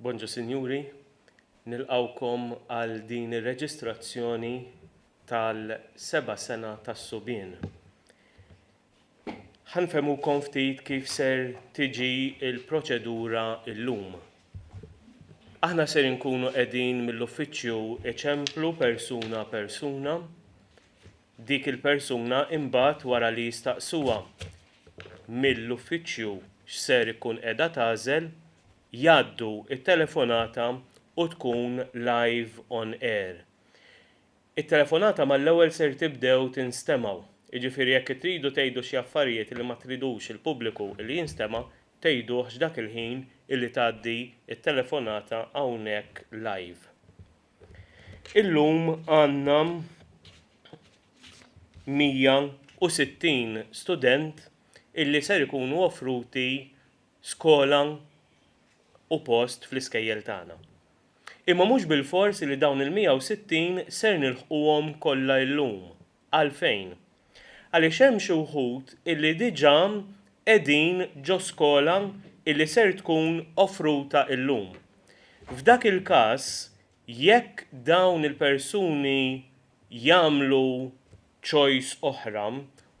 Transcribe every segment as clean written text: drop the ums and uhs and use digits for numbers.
Bonġu Sinjuri, nilqawkom għal din ir-reġistrazzjoni tal-7 sena tas-Subien. Ħanfemukom ftit kif ser tiġi il-proċedura llum. Aħna ser inkunu qegħdin mill-uffiċċju eċemplu persuna persuna, dik il-persuna imbagħad wara li jistaqsuha mill-uffiċċju x'ser ikun qiegħda tagħżel, jgħaddu it-telefonata u tkun live on air. It-telefonata mal-ewwel ser tibdew tinstemaw. Jiġifieri jekk tridu tgħidu xi affarijiet li ma tridux il-pubbliku li jinstema' tgħiduh x'dak il-ħin illi tgħaddi it-telefonata hawnhekk live. Illum għandna 160 student illi ser ikunu offruti skola u post fl-iskejjel tagħna. Imma mhux bil-fors li dawn il-160 ser nilħquhom kollha llum. Għalfejn? Għaliex hemm xi wħud illi diġà qegħdin ġo skola illi ser tkun offruta llum. F'dak il-każ, jekk dawn il-persuni jagħmlu choice oħra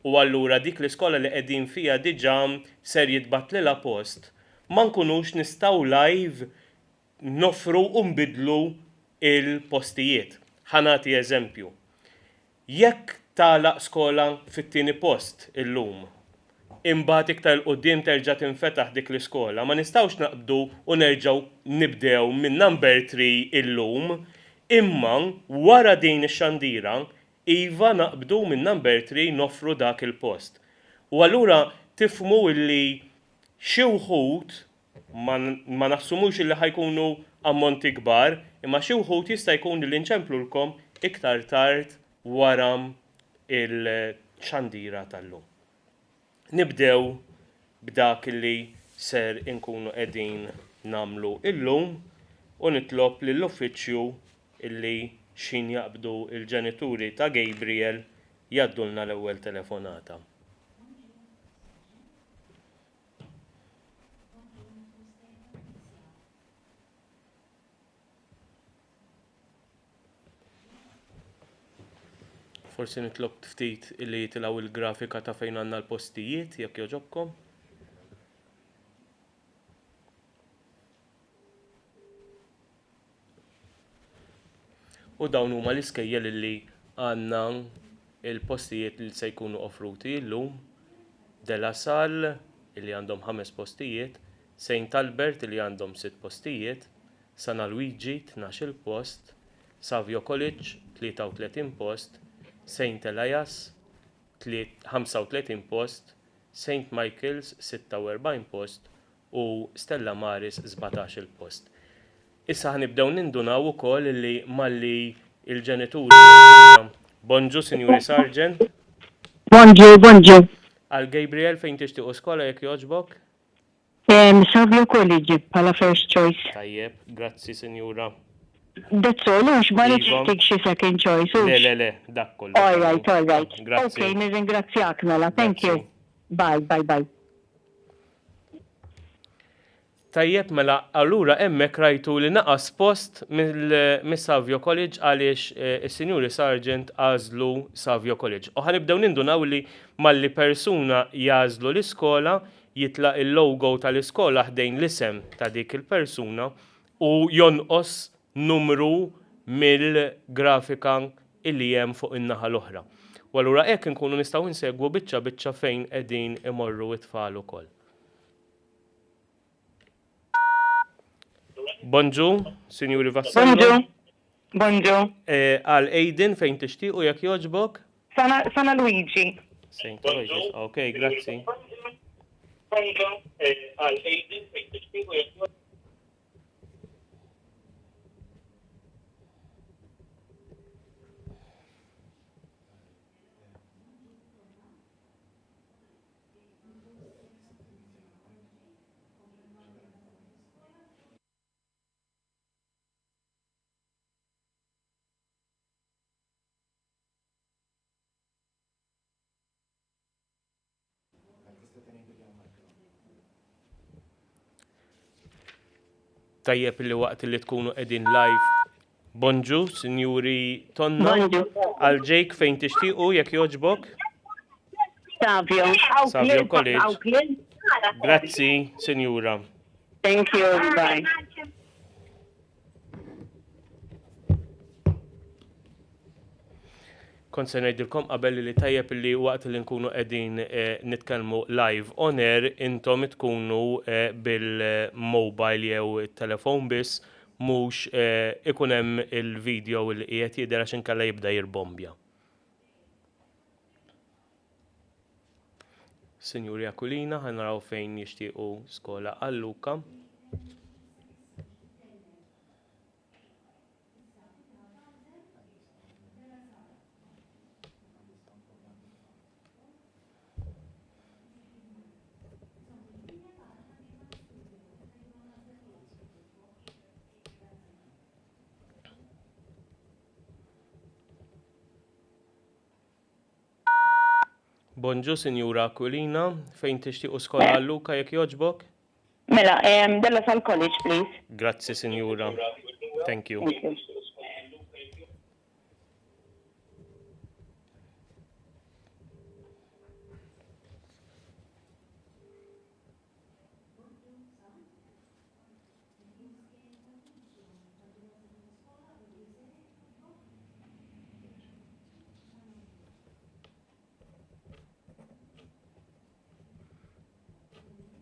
u allura dik l-iskola li qegħdin fiha diġà ser jitbagħtlilha post, ma nkunux nistgħu live noffru u nbidlu il-postijiet. Ħanati eżempju. Jekk tagħlaq skola fit-tieni post illum, imbagħad iktar il quddiem terġa' tinfetaħ dik l-iskola, ma nistgħux naqbdu u nerġgħu nibdew minn number 3 illum, imma wara din ix-xandira iva naqbdu minn number 3 noffru dak il-post. U allura tifhmu illi xi wħud ma naħsumux li ħajkunu ammonti kbar, imma xi wħud jista' jkun li nċemplulkom iktar tard wara il-xandira tal-lum. Nibdew b'dak li ser inkunu qegħdin nagħmlu illum u nitlob lill-uffiċċju illi xin jaqbdu il-ġenituri ta' Gabriel jgħaddulna l-ewwel telefonata. Forsi nitlob ftit illi jitilgħu il-grafika ta' fejn għandna l-postijiet jekk jogħġobkom. U dawn huma l-iskejjel illi għandna il-postijiet li se jkunu offruti llum. De La Salle illi għandhom 5 postijiet, St. Albert illi għandhom 6 postijiet, San Luigi 12 post, Savio College 33 post, St. Elias 35 post, St. Michael's 46 post u Stella Maris 17 post. Issa ħnibdew nindunaw ukoll li malli il-ġenituri. Bonġu, Sinjuri Sargent. Bonġu. Għal Gabriel fejn tixtiequ skola jekk jogħġbok? Savio College bħala first choice. Tajjeb, grazzi Sinjura. That's all, ma nixtieq xi second choice. Le, dak kollu. All right. Grazzi. Okay, nirringrazzjak mela. Thank you. Bye. Tajjeb mela, allura hemmhekk rajtu li naqas post mis-Savio College għaliex is-Sinjuri Sargent għażlu Savio College. U ħanibdew nindunaw li malli persuna jażlu l-iskola jitlaq il-logo tal-iskola ħdejn l-isem ta' dik il-persuna u jonqos numru mill-grafika illi hemm fuq in-naħa l-oħra. U allura hekk inkunu nistgħu insegwu biċċa fejn qegħdin imorru it-tfal ukoll. Bonġu, Sinjuri Vassallo. Bonġu. Għal Aiden fejn tixtiequ jekk jogħġbok? Sana Luigi. St. Luigi, ok, grazzi. Bonġu. Għal Aiden fejn tixtiequ jekk jogħġbok? Tajjeb li waqt li tkunu qegħdin live. Bonġu, Sinjuri Tonna. Bonġu. Għal Jake fejn tixtiequ jekk jogħġbok. Savio College. Grazzi, Sinjura. Thank you. Bye. Kont se ngħidilkom qabel li tajjeb li waqt li nkunu qegħdin nitkellmu live on air intom tkunu bil-mobile jew it-telefon biss mhux ikun hemm il-video li qiegħed jidher għax inkella jibda jirbombja. Sinjuri Akulina, ħanaraw fejn jixtiequ skola għal Luka. Bonġu, Sinjura Aquilina, fejn tixtiequ skola għal Luka jekk jogħġbok? Mela, della tal-College, please. Grazzi, Sinjura. Thank you. Thank you.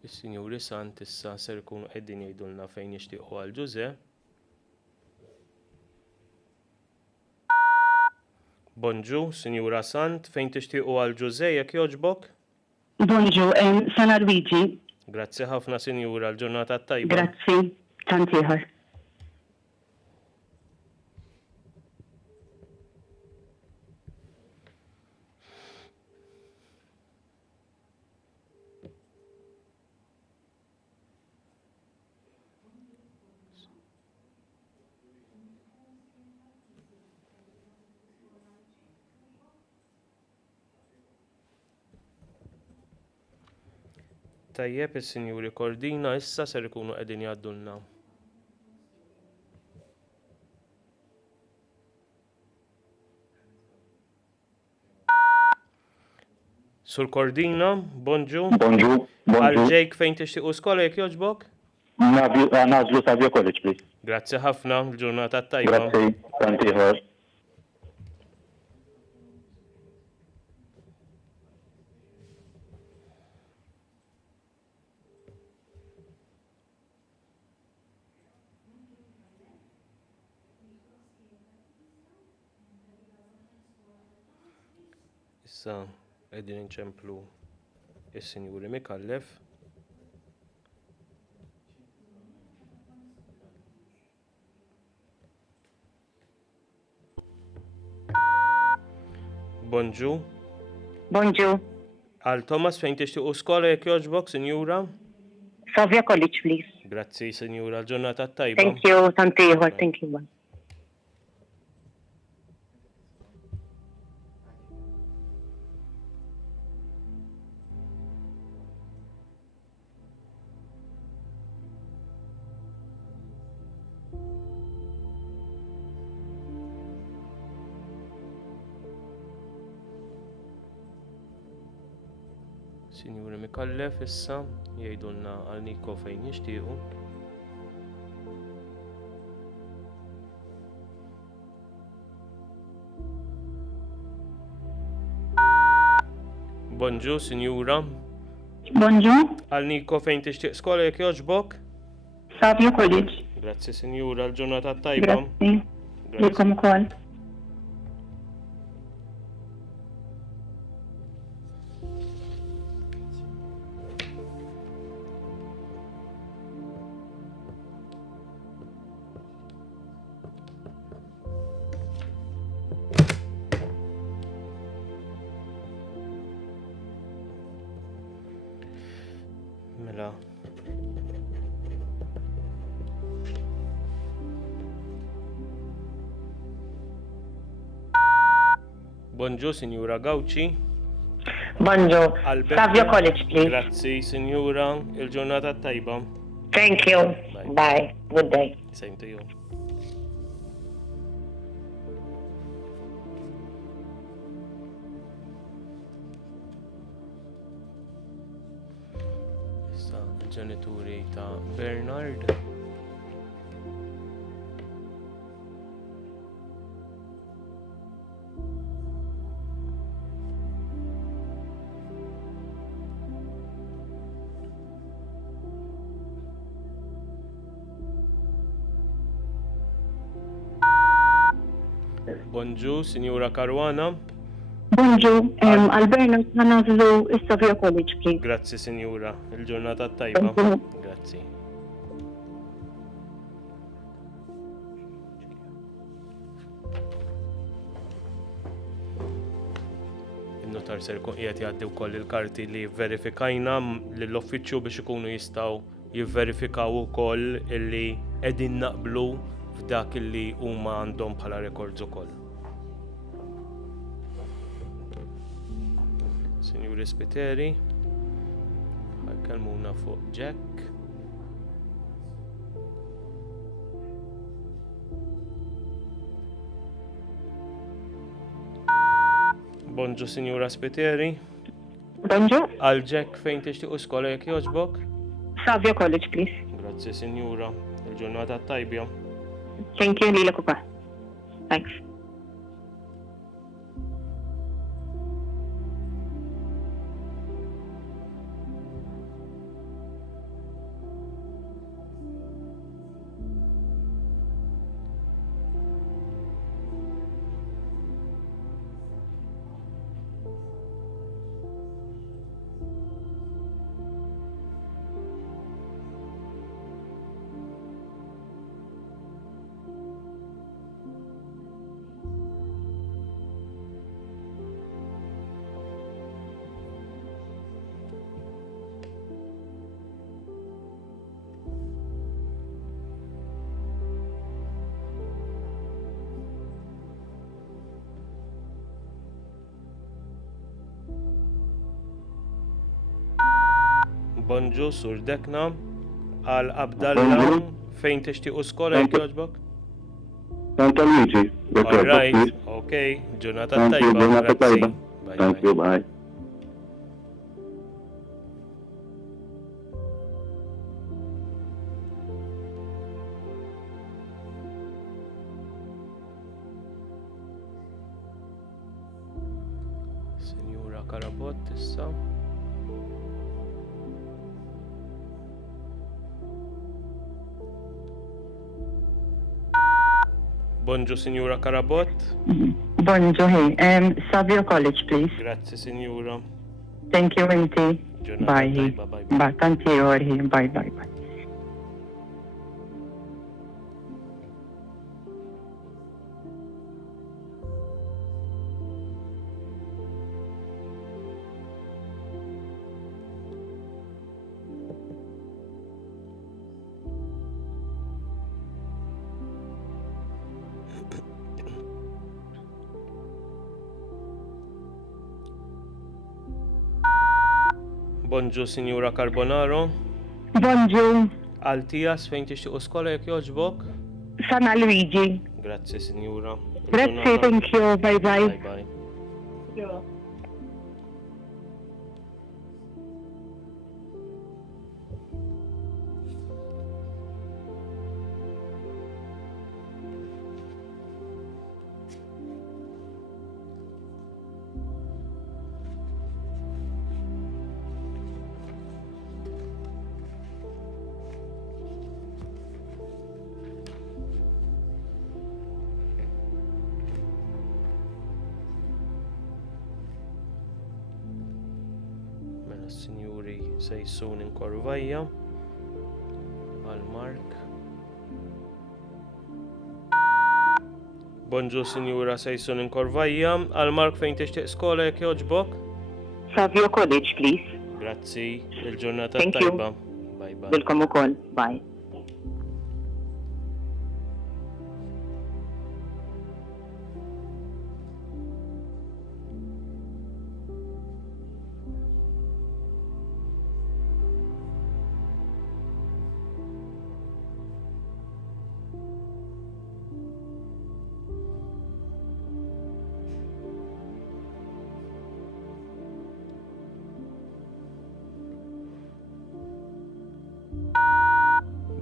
Is-Sinjuri Sant issa ser ikunu qegħdin jgħidulna fejn jixtiequ għal Ġuże. Bonġu, Sinjura Sant, fejn tixtiequ għal Ġuże jekk jogħġbok? Bonġu, San Luigi. Grazzi ħafna, Sinjura, l-ġurnata tajba. Grazzi, tantieħor. Tajjeb, is-Sinjuri Kordina issa ser ikunu qegħdin jgħaddulna. Sur Kordina, bonġu. Bonġu. Għal Jake fejn tixtiequ skola jekk jogħġbok? Nażlu Savio College, please. Grazzi ħafna, l-ġurnata tajba. Grazzi, tantieħor. Issa qegħdin inċemplu is-Sinjuri Mikallef. Bonġu. Bonġu. Għal Thomas fejn tixtiequ skola jekk jogħġbok, Sinjura? Savia College, please. Grazzi, Sinjura, l-ġurnata tajba. Thank you, tantieħor. Thank you. Sinjuri Mikallef issa jgħidulna għal Niko fejn jixtiequ. Bonġu, Sinjura. Bonġu. Għal Niko fejn tixtieq skola jekk jogħġbok? Savia College. Grazzi, Sinjura, l-ġurnata tajba. Grazzi. Likom ukoll. Mela. Bonġu, Sinjura Gawċi. Bonġu. Savia College, please. Grazzi, Sinjura, il-ġurnata tajba. Thank you. Bye. Bye. Good day. Same to you. Issa ġenituri ta' Bernard. Bonġu, Signora Caruana. Bonjour. Alberna, nazlu Savio College, please. Grazzi, Signora. Il-ġurnata tajba. Bonjour. Grazzi. Il-notar ser kun qiegħed jgħaddi wkoll il-karti li verifikajna lill-uffiċċju biex ikunu jistgħu jivverifikaw ukoll illi qegħdin naqblu f'dak illi huma għandhom bħala records ukoll. Signori Spiteri, ħajkelmuna fuq Jack. Bonġu, Signora Spiteri. Bonjour. Għal Jack fejn tixtiequ skola jekk jogħġbok? Savio College, please. Grazzi, Signora. Il-ġurnata tajba. Thank you, Lila Kupa. Thanks. Bonġu, Sur Dekna. Għal Abdallah Bonġu. fejn tixtiequ skola jekk jogħġbok? Santa Luigi. All right, okay. Ġurnata Thank you, tajba. ġurnata Grazzi. tajba. Bye, Thank bye. you, bye. Signora Karabot issa. Bonġu, Signora Karabot. Bonjour. Savio College, please. Grazzi, Signora. Thank you, Inti. Ġurnata Bye. tajba, bye, bye. Bye. Tanti ori. Bye, bye, bye. Bonġu, Signora Carbonaro. Bonjour. Għal Tijas fejn tixtiequ skola jekk jogħġbok? Sana Luigi. Grazzi, Signora. Grazie, thank you. Bye, bye. Bye, bye. Signori sejsun inkorvajja għal Mark. Bonġu, Signora sejsun inkorvajja għal Mark fejn tixtieq skola jekk jogħġbok? Savio College, please. Grazzi, il-ġurnata Thank you. tajba. Bye bye. Welcome ukoll. Bye.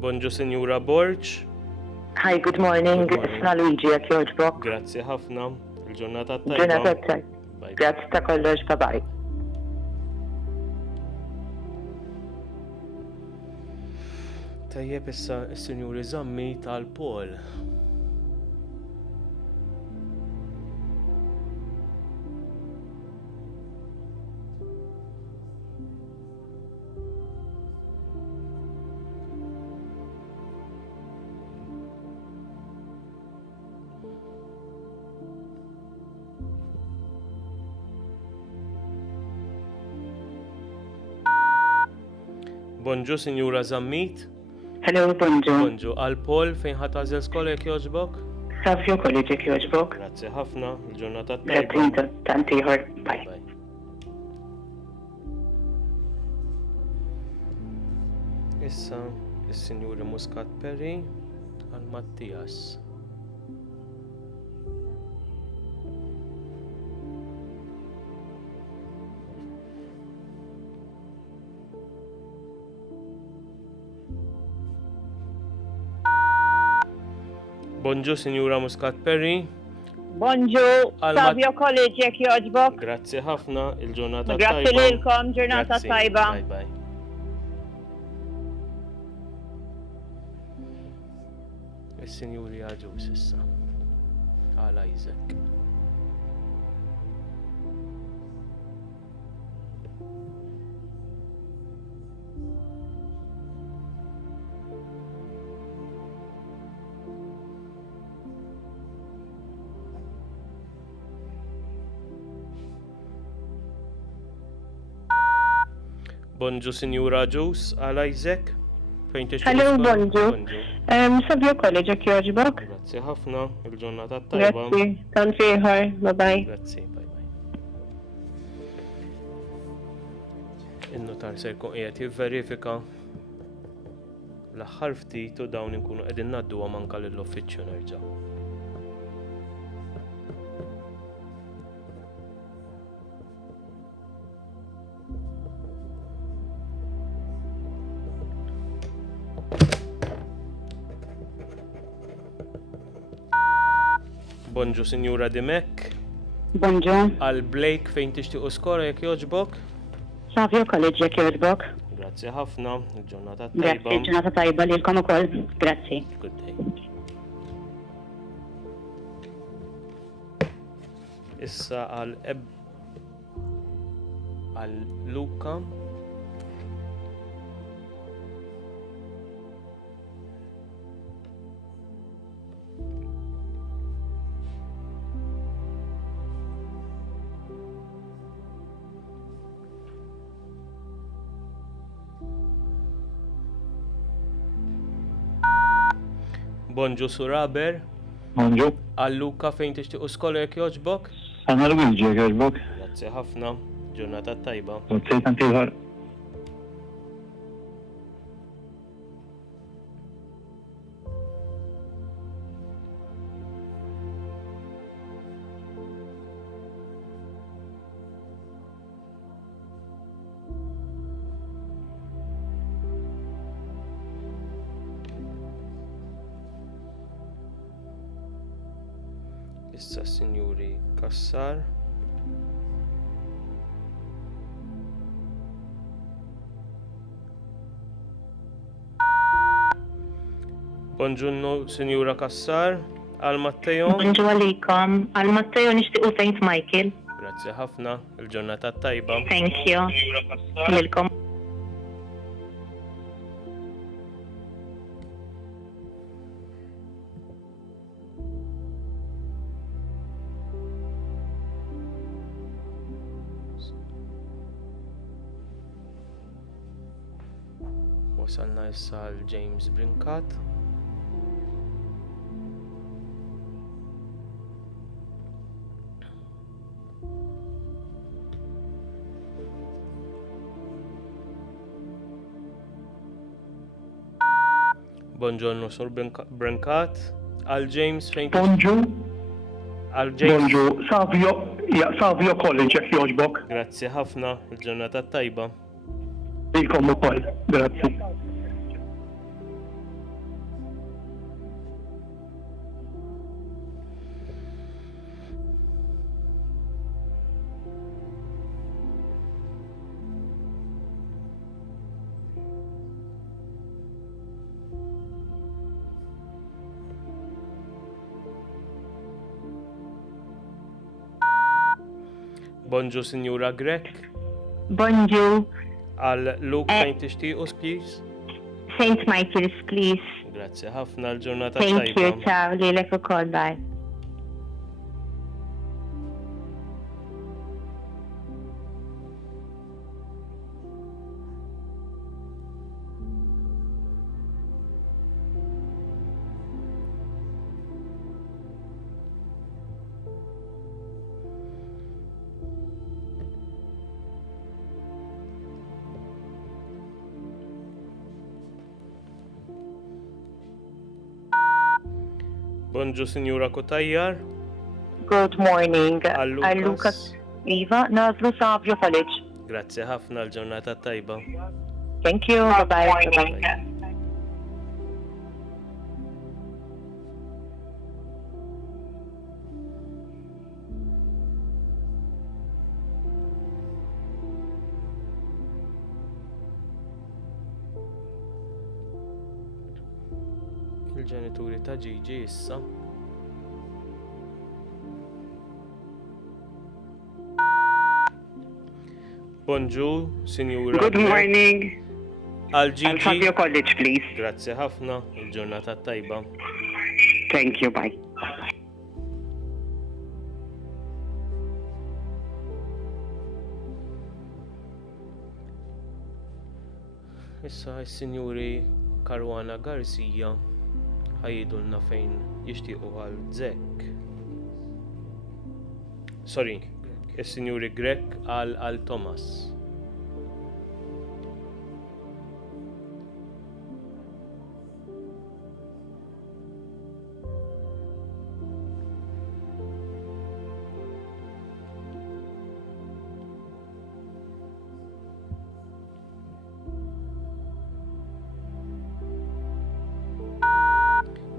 Bonġu Sinjura Borċ. Hi, good morning. Good morning. Isna Luigi, jek joġbok. Grazzi ħafna. Il-ġurnata tajba. Ġurnata tajba. Bye. Grazzi ta' kollox, bye-bye. Tajjeb issa s-Sinjuri Zammi tal-Pol. Bonġu, Sinjura Zammit. Hello, bonġu. Bonġu, għal-Pol fejn ħatażel skola jek joġbok? Savio College, jek joġbok. Grazzi ħafna, il-ġurnata Grazzi tajba. inta, tantiħor. Bye. Bye. Issa, il-Sinjuri Muscat Perry għal-Mattias. Bonġu, Sinjura Muscat Perry. Bonġu, Savio College, jek joġbok. Grazzi ħafna, il-ġurnata tajba. Grazzi lilkom, ġurnata Grazzi. tajba. Bye bye. Is-Sinjuri Aġus issa. Għal Isaac. Bonġu, Sinjura Aġus għal Isaac. Fejn tixtieq Hello, skola? bonġu. Savio College, jek joġbok. Grazzi ħafna, il-ġurnata tajba. Grazzi, tantiħor. Bye-bye. Grazzi, bye bye. In-notar se jkun qiegħed jivverifika l-aħħar ftit u dawn inkunu qegħdin ngħadduha manka lill-uffiċċju nerġa'. Bonġu, Sinjura Dimek. Bonġu. Għal Blake fejn tixtiequ skola jekk jogħġbok. Savio College, jek joġbok. Grazzi ħafna, il-ġurnata Grazzi, tajba. ġurnata tajba lilkom ukoll. Grazzi. Good day. Issa għal Luka. Bonġu, Suraber. Bonġu. Għal Luka fejn tixtiequ skola jekk jogħġbok. Għanna Luigi, jek joġbok. Grazzi ħafna, ġurnata tajba. Grazzi tantiħor. Issa Sinjuri Kassar. Bonġunno, Sinjura Kassar. Għal Matteo. Bonġu għalikom. Għal-Matteo nishtiqu St. Michael. Grazzi ħafna, il-ġurnata tajba. Thank you. Sinjura Kassar. Lilkom. Wasalna issa għal James Brinkat. Buongiorno, Sur Brinkat. Għal James fejn Bonġu. għal James. Bonġu. Savio College, jek joġbok. Grazzi ħafna, il-ġurnata tajba. Lilkom ukoll. Grazzi. Bonġu Sinjura Grek. Bonjour. Għal Luke fejn tixtiequ, please. St. Michael's, please. Grazzi ħafna l-ġurnata Thank tajba. you, ciao. Lilek ukoll, bye. Bonġu Sinjura Kutajjar. Good morning. Għal Lucas. Iva, nazlu Savio College. Grazzi ħafna l-ġurnata tajba. Thank you, bye-bye. Bye. Il-ġenituri ta' Gigi issa. Bonġu, Sinjura. Good morning. Għal I'll have your Gigi. college, please. Grazzi ħafna, il-ġurnata tajba. Thank you. Bye. Issa s-Sinjuri Karwana Garcia ħajidulna fejn jixtiequ għal Zek. Sorry, is-Sinjuri Grek għal Thomas.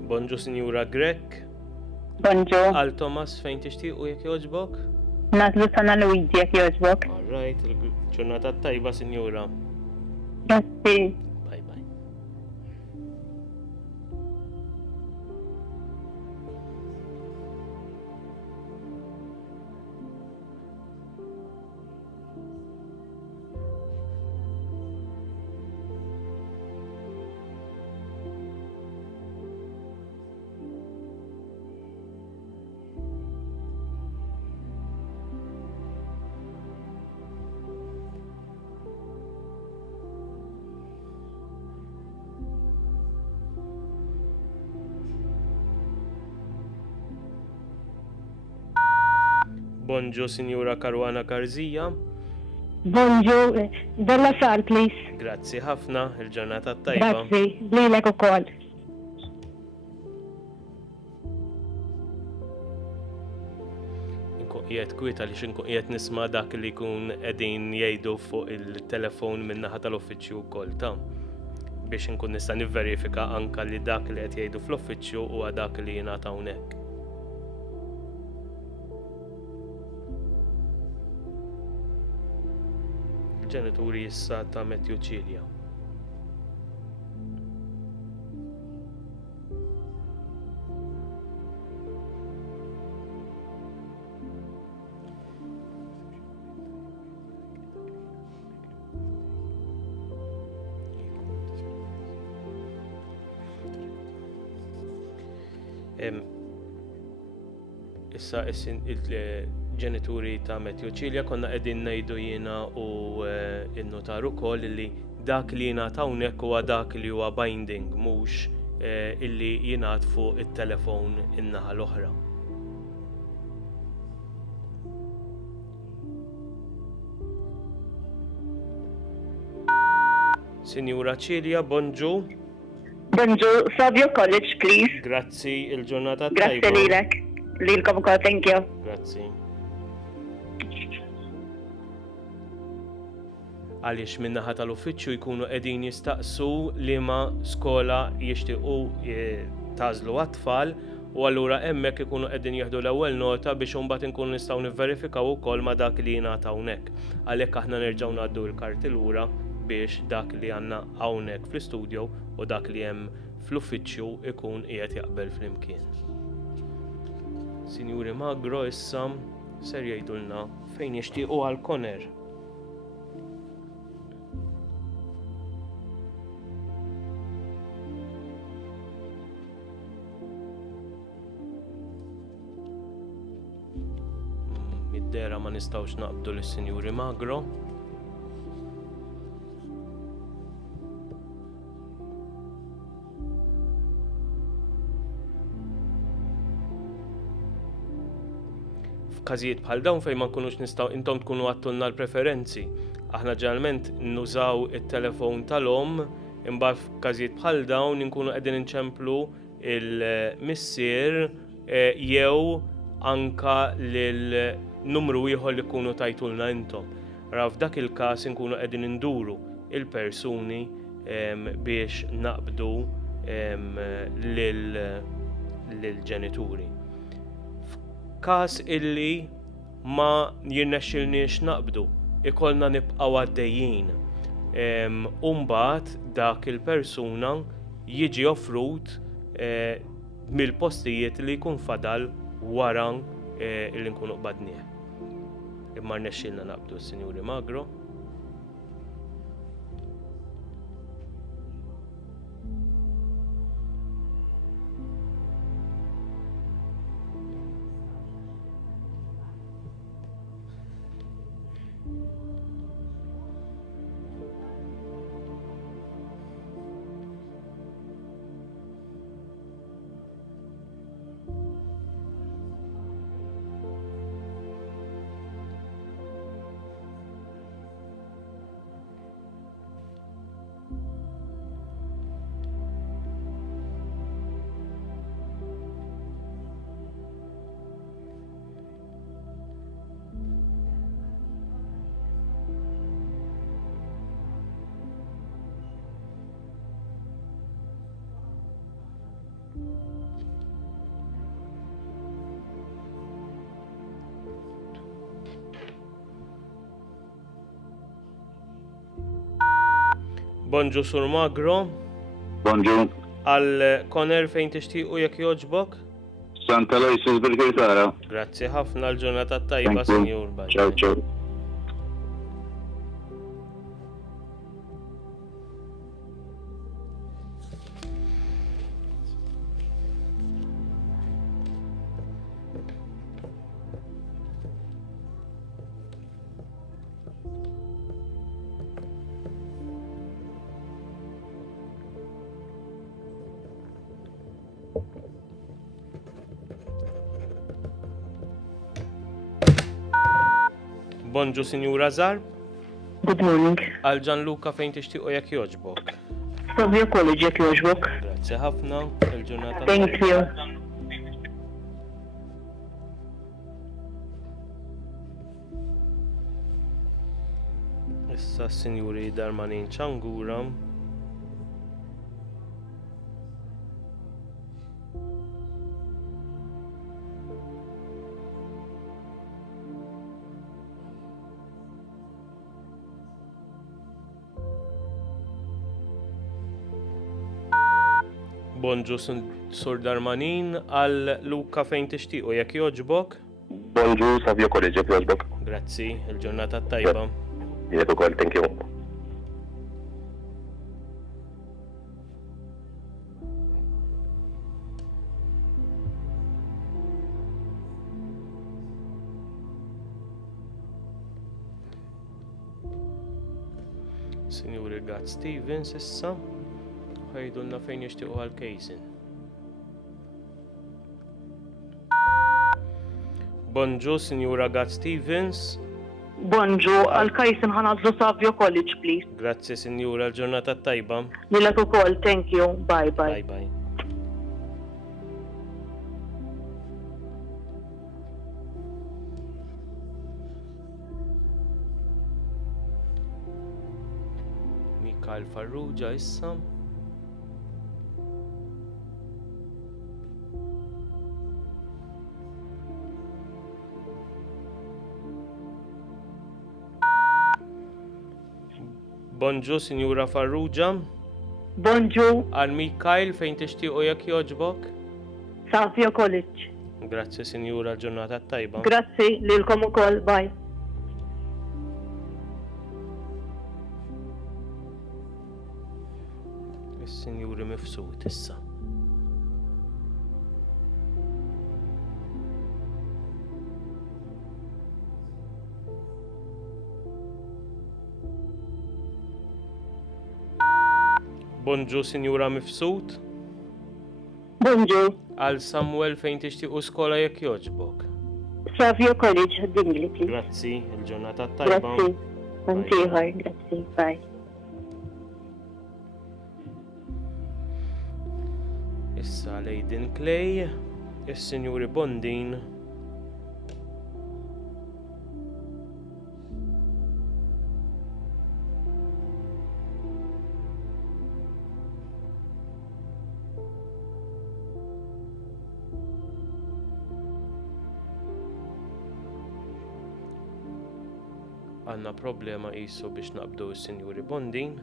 Bonġu Sinjura Grek Bonjour. għal Thomas fejn tixtiequ jekk jogħġbok? Nazlu Sana Luigi, jek joġbok. All right, il-ġurnata tajba, Sinjura. Grazzi. Bye bye. Bonġu Sinjura Karwana Garzija. Bonjour. Della Sal, please. Grazzi ħafna, il-ġurnata tajba. Grazzi. Lilek ukoll. Inkun qiegħed kwieta li xinkun qiegħed nisma' dak li jkun qegħdin jgħidu fuq il-telefon min-naħa tal-uffiċċju wkoll ta' biex inkun nista' nivverifika anke li dak li qed jgħidu fl-uffiċċju huwa dak li jingħata hawnhekk. Il-ġenituri issa ta' Matthew Cilja. Issa il-ġenituri ta' Matthew Cilja konna qegħdin ngħidu jiena u n-notar ukoll li dak li jingħata hawnhekk huwa dak li huwa binding mhux illi jingħad fuq it-telefon in-naħa l-oħra. Sinjura Cilja, bonġu. Bonjour. Savio College, please. Grazzi, il-ġurnata Grazzi tajba. lilek. Lilkom ukoll, thank you. Grazzi. Għaliex min-naħa tal-uffiċċju jkunu qegħdin jistaqsu liema skola jixtiequ tażlu għat-tfal u allura hemmhekk ikunu qegħdin jieħdu l-ewwel nota biex imbagħad inkunu nistgħu nivverifikaw ukoll ma' dak li jingħata hawnhekk. Għalhekk aħna nerġgħu ngħaddu l-karti lura biex dak li għandna hawnhekk fl-istudju u dak li hemm fl-uffiċċju ikun qiegħed jaqbel flimkien. Sinjuri Magro issa ser jgħidulna fejn jixtiequ għal Conner. Mid-dera ma nistgħux naqbdu lis-Sinjuri Magro. F'każijiet bħal dawn fejn ma nkunux nistgħu intom tkunu għattulna l-preferenzi. Aħna ġeneralment nużaw it-telefon tal-om, imbagħad f'każijiet bħal dawn inkunu qegħdin inċemplu il-missier jew anka lil numru ieħor li jkunu tajtulna intom. Ra f'dak il-każ inkunu qegħdin induru il-persuni biex naqbdu lill-ġenituri. Każ illi ma jirnexxilniex naqbdu, ikollna nibqgħu għaddejjin. U mbagħad dak il-persuna jiġi offrut mill-postijiet li jkun fadal wara li nkunu qbadnieh. Imma rnexxilna naqbdu s-Sinjuri Magro. Bonġu Sur Magro. Bonġu. Għal Conner fejn tixtiequ jekk jogħġbok? Santa Lajsis bil-Gritara. Grazzi ħafna l-ġurnata tajba, Sinjur. Ciao, ciao. Bonġu Sinjura Zar. Good morning. Għal Gianluca fejn tixtiequ jekk jogħġbok? Savio College jekk jogħġbok. Grazzi ħafna. Il-ġurnata Thank you. Issa s-Sinjuri Darmanin Ċangura. Bonġu Sur Darmanin għal Luka fejn tixtiequ jekk jogħġbok? Bonġu Savio College jekk jogħġbok. Grazzi, il-ġurnata tajba. Jek ukoll, thank you. Sinjuri Gat Stevens issa. Ħajdulna fejn jixtiequ għal-kejsin. Bonġu, Sinjura Gat Stevens. Bonġu, għal-kajsim ħanazlu Savio College, please. Grazzi, Sinjura, l-ġurnata tajba. Lilek ukoll, thank you. Bye, bye. Bye, bye. Mikael Farrugia issa. Bonġu, Sinjura Farrugia. Bonġu, Għal Mikael fejn tixtiequ jekk jogħġbok? Savio College. Grazzi, Sinjura, l-ġurnata tajba. Grazzi, lilkom ukoll, bye. Is-Sinjuri mifsud issa. Bonġu, Sinjura mifsud. Bonġu, Għal Samuel fejn tixtiequ skola jekk jogħġbok. Savio College, ħaddimli, please. Grazzi, il-ġurnata tajba. Grazzi. Antiħor, grazzi. Bye. Issa Leydin Clay, is-Sinjuri Bondin. Għanna problema qisu biex naqbdu s-Sinjuri Bondin.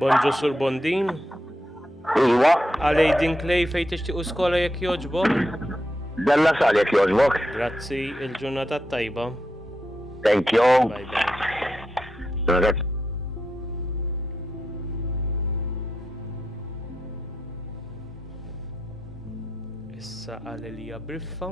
Bonġu Sur Bondin. Iwa, Għal Leydin Clay fejn tixtiequ skola jekk jogħġbok. dalla sal jekk jogħġbok. Grazzi, il-ġurnata tajba. Thank you. Bye bye. Issa għal Elija Briffa.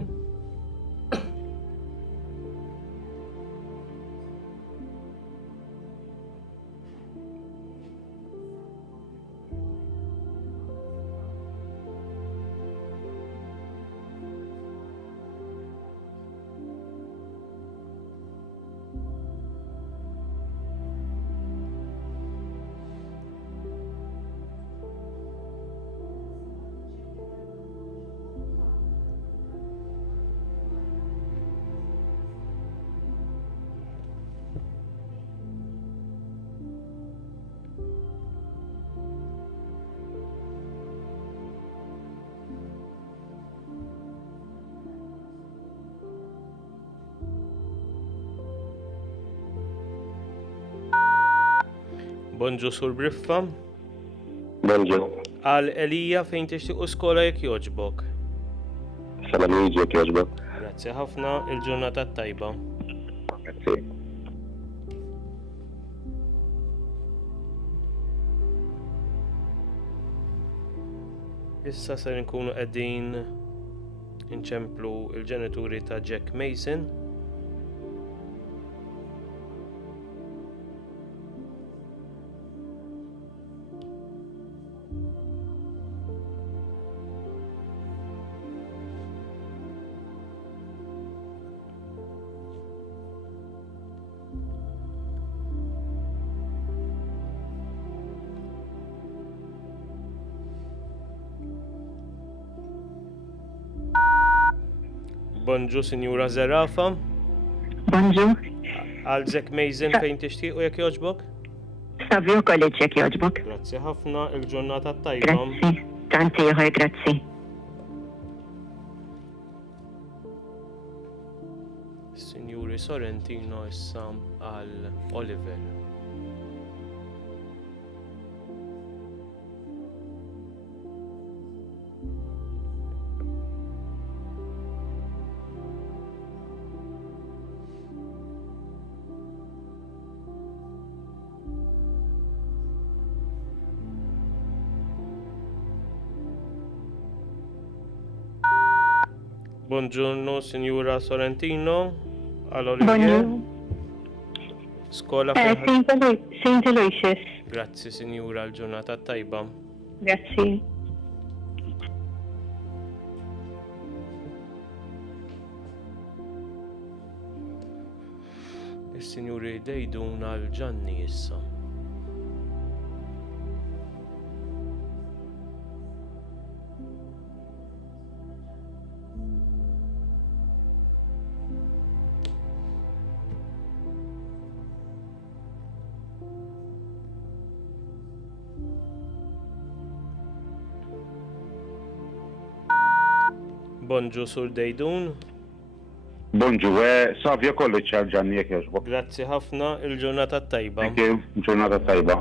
Bonġu Sur Briffa. Bonġu. Għal Elija fejn tixtiequ skola jekk jogħġbok. Sala Luigi jekk jogħġbok. Grazzi ħafna, il-ġurnata tajba. Grazzi. Issa ser nkunu qegħdin inċemplu il-ġenituri ta' Jack Mason. Bonġu Sinjura Zerafa. Bonġu, Għal Jack Mason fejn tixtiequ jekk jogħġbok. Savio College, jekk jogħġbok. Grazzi ħafna, il-ġurnata tajba. Grazzi. Tantiħor, grazzi. Sinjuri Sorrentino issa għal Oliver. Buongiorno, Signora Sorrentino. Allora, Bonjour. Skola Saint Aloysius. Grazzi, Signora, l-ġurnata tajba. Grazzi. Is-Sinjuri dejduna l-ġanni issa. Bonġu sur dejdun. Bonġu, Savio College għal-ġanni jek joġbok. Grazzi ħafna, il-ġurnata tajba. Thank you, ġurnata tajba.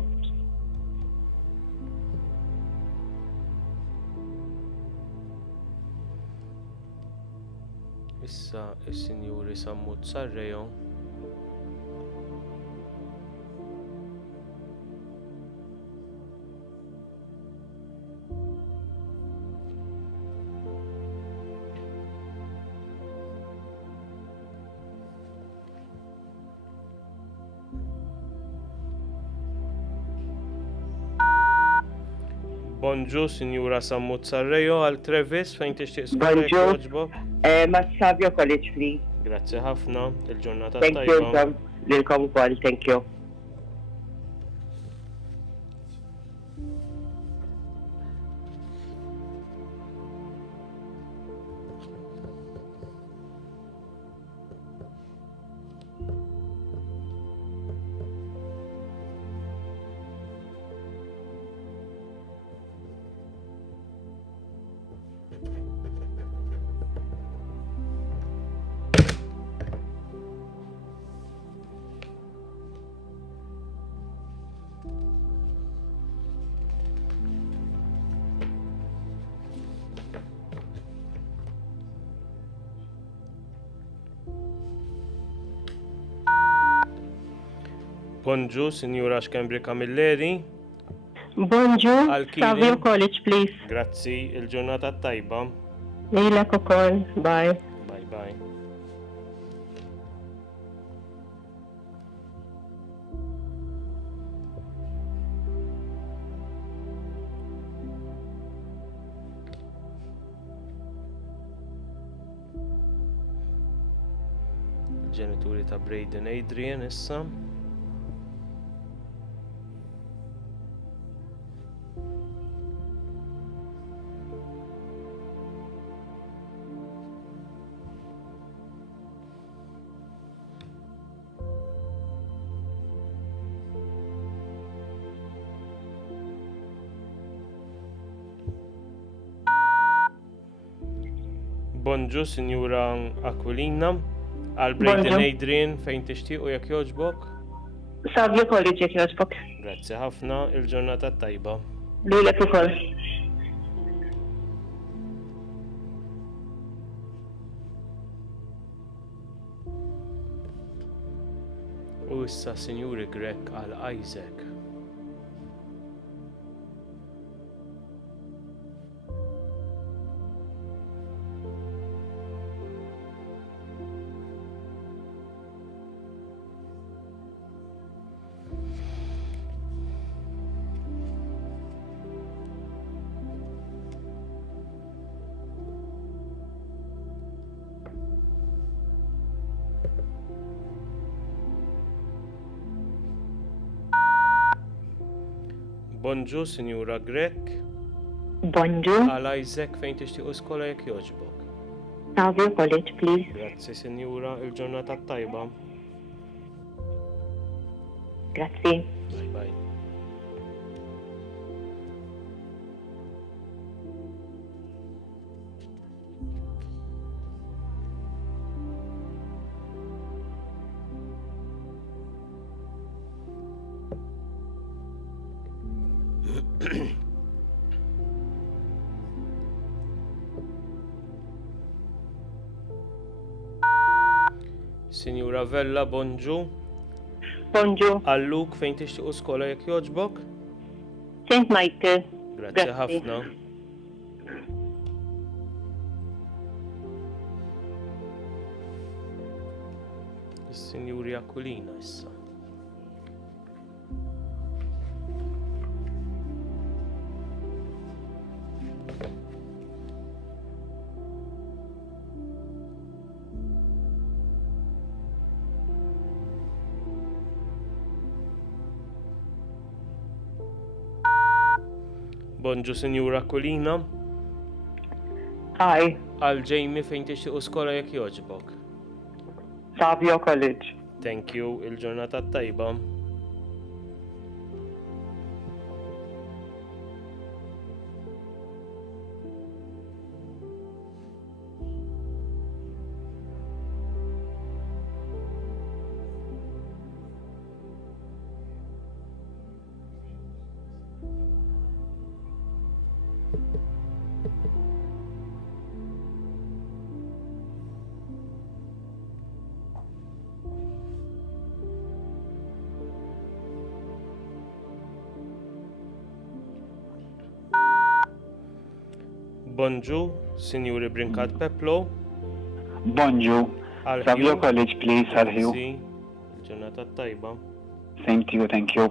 Issa, il-Sinjuri Sammut Sarrejo. Bonġu, Signora Sammut Sarrejo, għal Trevis, fejn tixtieq skola jekk Bonġu. jogħġbok. Ma Savio College, please. Grazzi ħafna, il-ġurnata Thank you, tajba. lilkom ukoll, thank you. Bonġu, Signora Xkembri Camilleri. Bonjour. Al-Kili. Savio College, please. Grazzi, il-ġurnata tajba. Lilek ukoll. Bye. Bye bye. Ġenituri ta' Braden Adrian issa. Bonġu, Signora Aquilina, għal Braden Bonġu. Adrian fejn tixtiequ jekk jogħġbok. Savio College jek joġbok. Grazzi ħafna, il-ġurnata tajba. Lilek ukoll. U issa Sinjuri Grek għal Isaac. Bonġu, Signora Grek, Bonjour. għal Isaac fejn tixtiequ skola jekk jogħġbok. Savio College, please. Grazzi, Sinjura, il-ġurnata tajba. Grazzi. Bye bye. Signora Vella, bonġu. Bonjour. Alluk fejn tixtiequ skola jekk jogħġbok. Saint Michael. Grazzi Grazzi. ħafna. Is-Sinjuri Aquilina issa. Bonġu Sinjura Aquilina, Hi, għal Jamie fejn tixtiequ skola jekk jogħġbok. Savio College. Thank you, il-ġurnata tajba. Bonġu, Sinjuri Brinkat Peplo, Bonjour. għal Savio College, please. Are you? Si, il-ġurnata tajba. Same to you, thank you.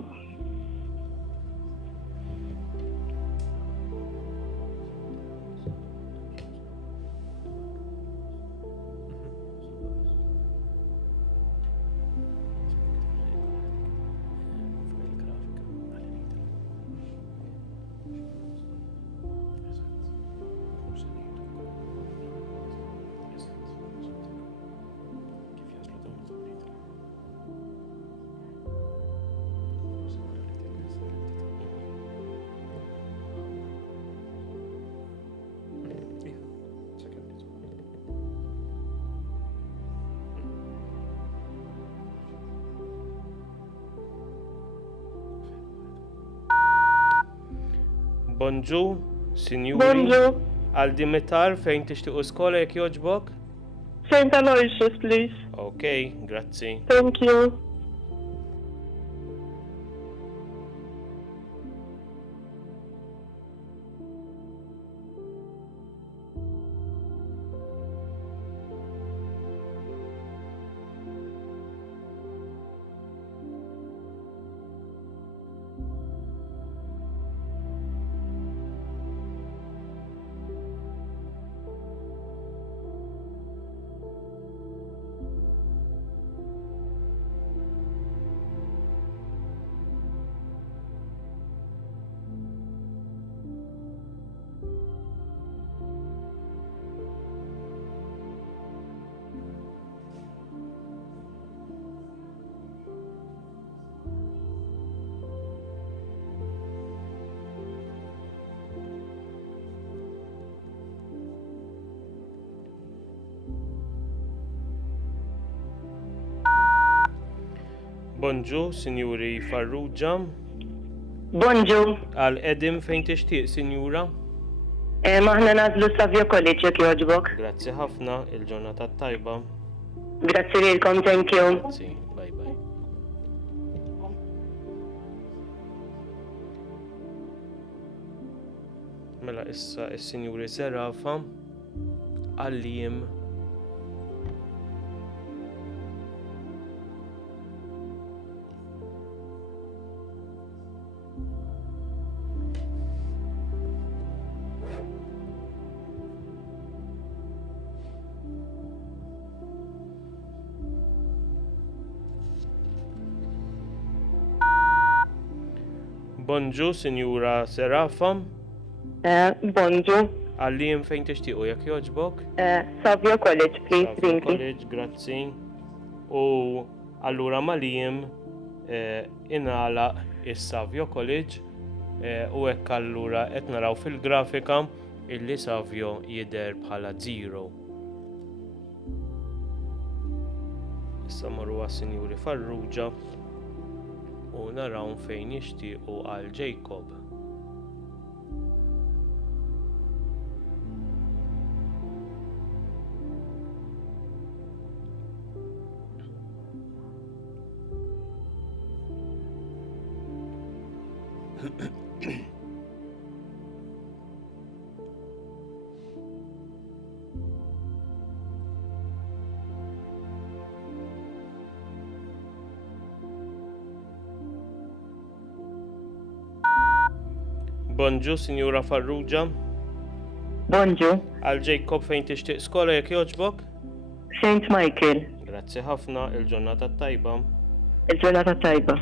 Bonġu, Sinjuri, Bonjour. għal Dimitar fejn tixtiequ skola jekk jogħġbok. St. Aloysius, please. Ok, grazzi. Thank you. Bonġu, Sinjuri Farrugia, Bonjour. għal Edim fejn tixtieq, Sinjura. Maħna nazlu Savio College, jek joġbok. Grazzi ħafna, il-ġurnata tajba. Grazzi lilkom, thank you. Grazzi, bye bye. Mela issa is-Sinjuri Serafa għal-liem Bonġu, Sinjura Serafa, Bonjour. għal-liem fejn tixtiequ jekk jogħġbok. Savio College, please. Savio Thank you. College, grazzi. U allura maliem inala is-Savio College u hekk allura qed naraw fil-grafika illi Savio jidher bħala 0. Issa marru għas-Sinjuri Farrugia u naraw fejn jixtiequ għal Jacob. Bonġu, Sinjura Farrugia. Bonġu. Għal Jacob fejn tixtieq skola jekk jogħġbok? St. Michael. Grazzi ħafna, il-ġurnata tajba. Il-ġurnata tajba.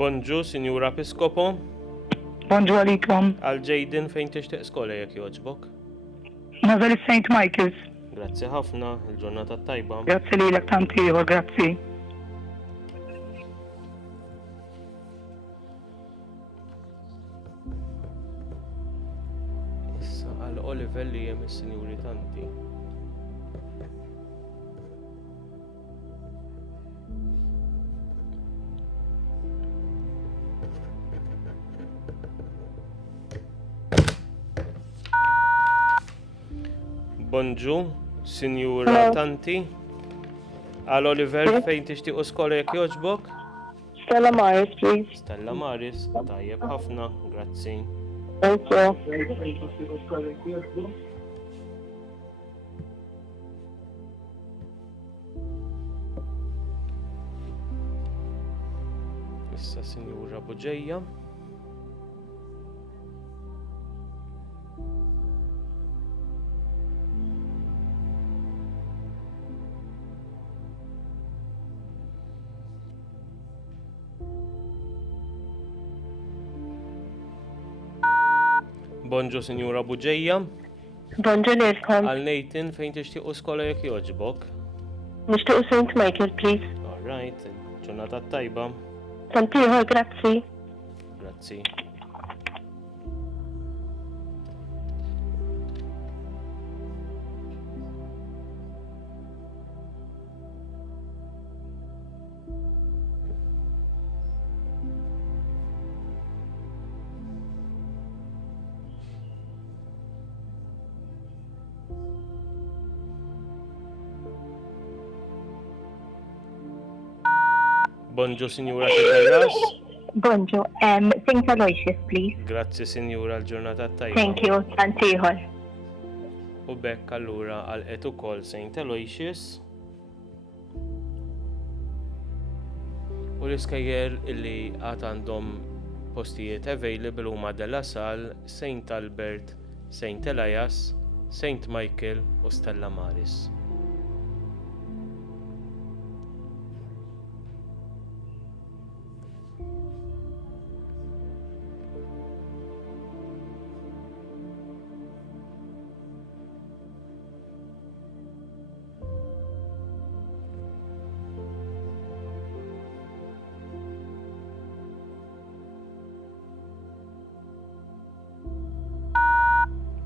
Bonġu, Sinjura Piskopo. Bonġu għalikom. Għal Jaden fejn tixtieq skola jekk jogħġbok? Nażel St. Michael's. Grazzi ħafna, il-ġurnata tajba. Grazzi lilek tant ieħor, grazzi. Issa għal Oliver li hemm is-Sinjuri tanti. Bonġu, Sinjura Tanti. Għal Oliver fejn tixtiequ skola jekk jogħġbok? Stella Maris, please. Stella Maris, tajjeb ħafna, grazzi. Thank you. Issa Sinjura Buġejja. Bonġu, Sinjura Buġejja. Bonġu lilkom. Għal Nathan fejn tixtiequ skola jekk jogħġbok? Nixtiequ St. Michael, please. All right, ġurnata tajba. Tant ieħor, grazzi. Grazzi. Bonġu, Sinjura Federas. Bonġu, St. Aloysius, please. Grazzi, Sinjura, l-ġurnata tajba. Thank you, tant ieħor. U bekk allura għal qed ukoll St. Aloysius. U l-iskejjel illi għad għandhom postijiet available huma Della Sal, St. Albert, St. Elias, St. Michael u Stella Maris.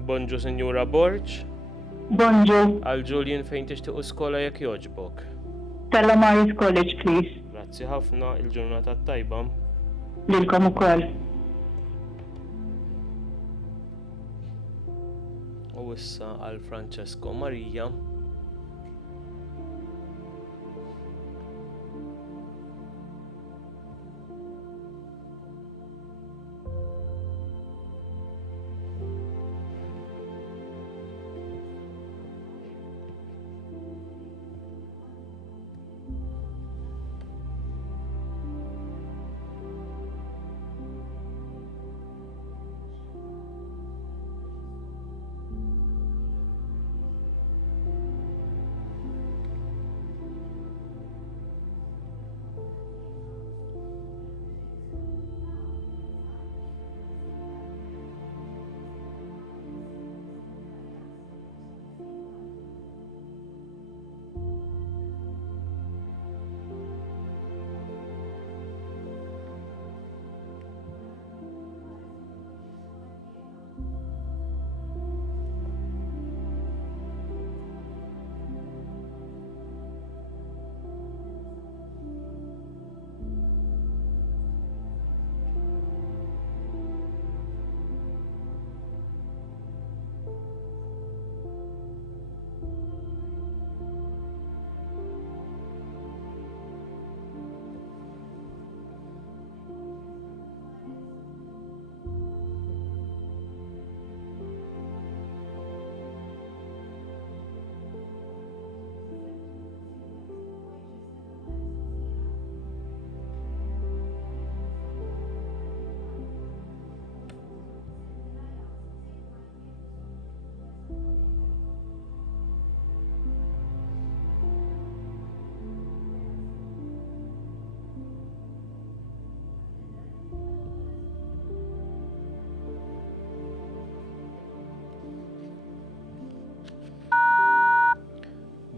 Bonġu, Sinjura Borġ. Bonġu. Għal Julian fejn tixtiequ skola jekk jogħġbok? Stella Maris College, please. Grazzi ħafna, il-ġurnata tajba. Lilkom ukoll. U issa għal Francesco Marija.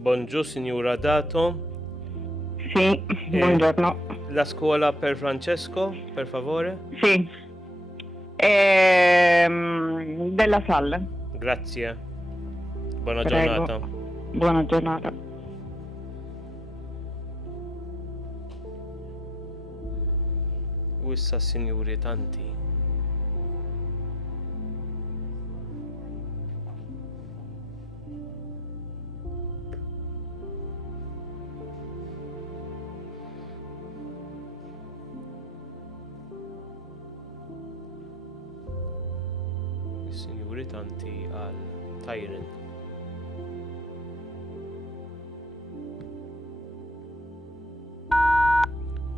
Bonjour, signora Dato. Sì, buongiorno. La scuola per Francesco, per favore? Sì. Della Salle. Grazie. Buona Prego. giornata. Buona giornata. U issa sinjuri tanti. Sinjuri tanti għal Tyren.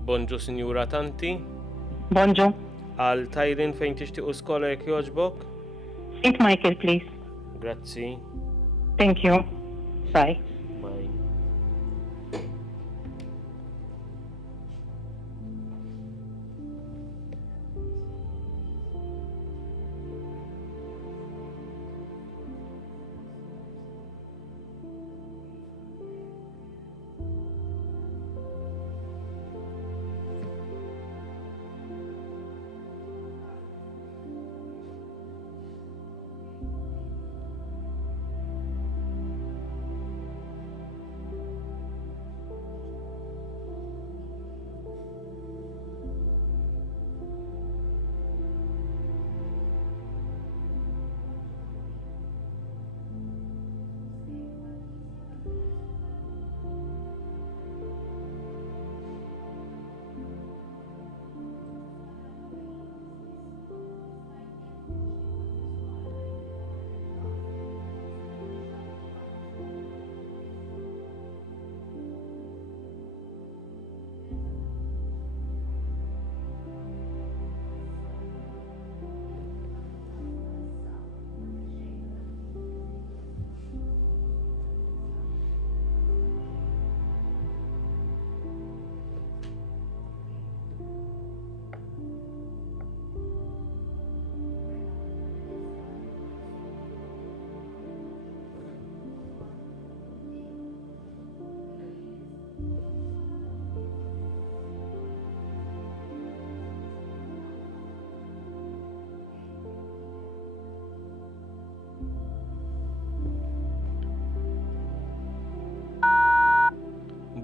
Bonġu sinjura tanti Bonjour. għal Tyren fejn tixtiequ skola jekk jogħġbok? St. Michael, please. Grazzi. Thank you. Bye. Bye.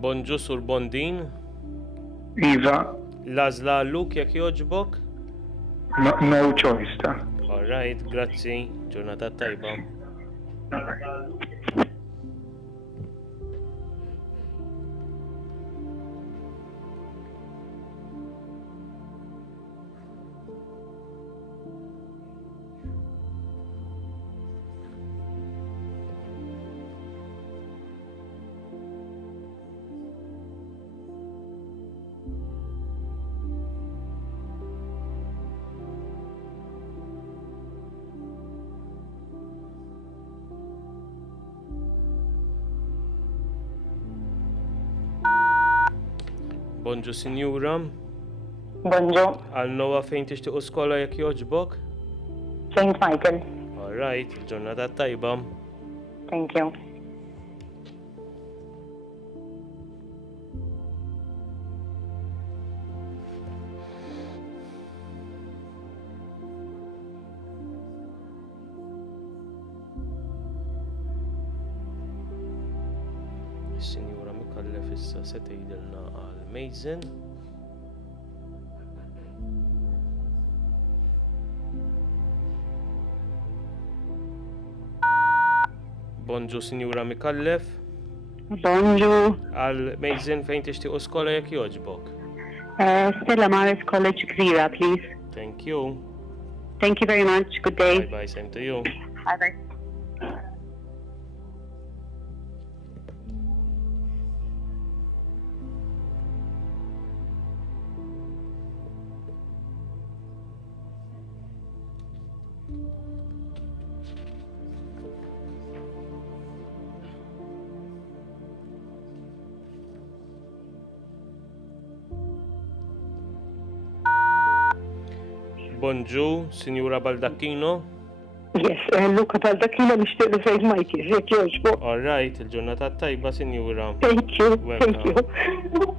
Bonġu sur Bondin. Iva, Lazla Luk jekk jogħġbok? no choice ta. All right, grazzi. Ġurnata tajba. Bonġu sinjura. Bonjour. Għal Noa fejn tixtiequ skola jekk jogħġbok? St. Michael. All right, ġurnata tajba. Thank you. Is-sinjura Mikallef issa se tgħidilna għal Mason. Bonġu sinjura Mikallef. Bonjour. Għal Mason fejn tixtiequ skola jekk jogħġbok? Stella Maris College, Gżira, please. Thank you. Thank you very much. Good Bye day. bye, same to you. Bye bye. Bonġu, Signora Baldacchino. Yes, Luka tal-dakina nixtieq li St. Michael, jekk jogħġbok. All right, il-ġurnata tajba, Sinjura. Thank you, thank you.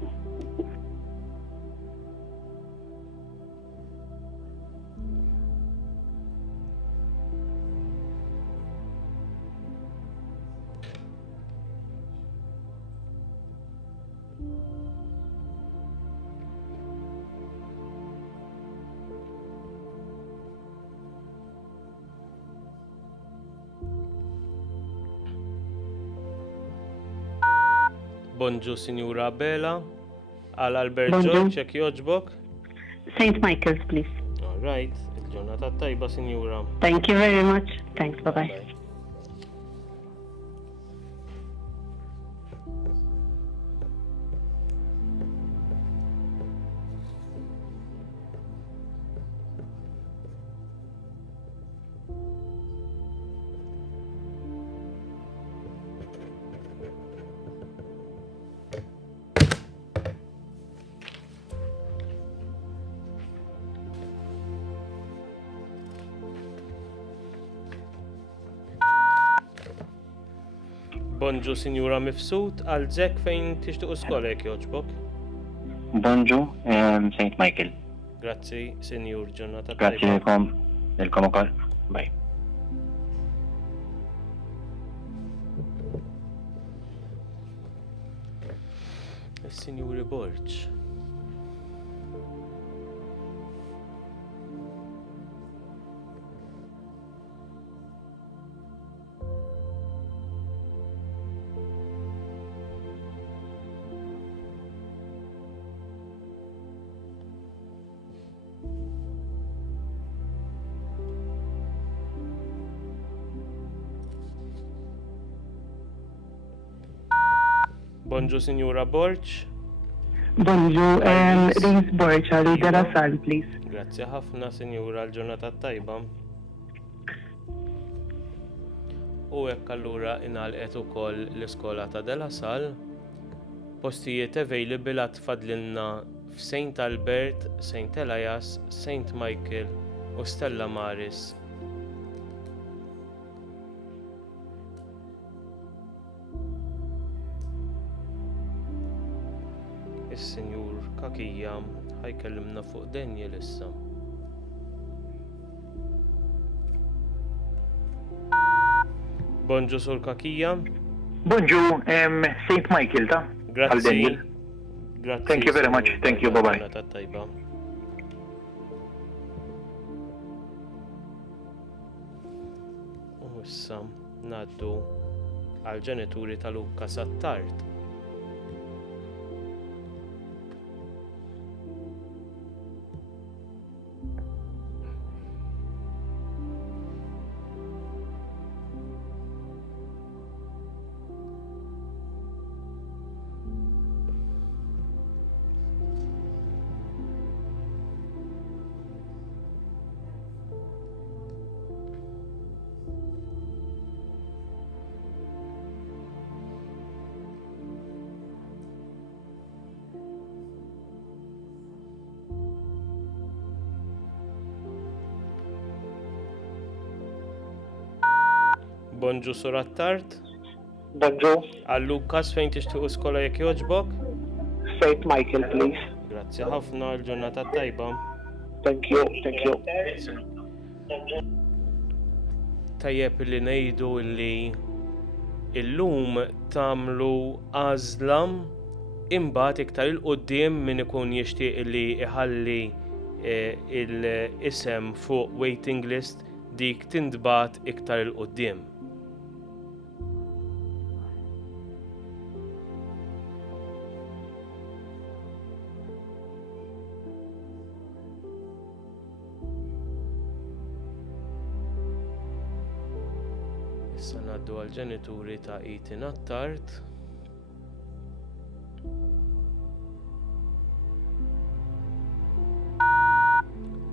Bonġu, Sinjura Bela. Għal Albert Bonġu. George, jekk jogħġbok. St. Michael's, please. All right, il-ġurnata tajba, Sinjura. Thank you very much. Thanks, bye-bye. Bonġu, Sinjura Mifsud, għal Zek fejn tixtiequ skola jekk jogħġbok. Bonġu, St. Michael. Grazzi, Sinjur, ġurnata Grazzi tajba. lilkom ukoll. Bye. Sinjuri Borġ. Bonġu, Sinjura Borġ. Bonġu, Rees Borch, għal Dera Sal, please. Grazzi ħafna, Sinjura, l-ġurnata tajba. U hekk allura ingħalqet ukoll l-Iskola ta' Dela Sal. Postijiet available għad tfadlilna f'St. Albert, St. Elias, St. Michael u Stella Maris. Is-Sinjur Kakija ħajkellimna fuq Daniel issa. Bonġu, Sur Kakija. Bonġu, St. Michael, ta? Grazzi. Daniel. Grazzi. Thank you very much. Thank you. Bye-bye. Ġurnata tajba. U issa ngħaddu għal ġenituri ta' Luka Sattart. Bonġu, Sur Attart. Bonġu, Għal Lukas fejn tixtiequ skola jekk jogħġbok. St. Michael, please. Grazzi ħafna, l-ġurnata tajba. Thank you, thank you. Tajjeb li ngħidu li illum tagħmlu għażla imbagħad iktar il-qudiem min ikun jixtieq li iħalli il-isem fuq waiting list dik tintbagħat iktar il-qudiem. Issa ngħaddu għall ġenituri ta' Ethan Attart.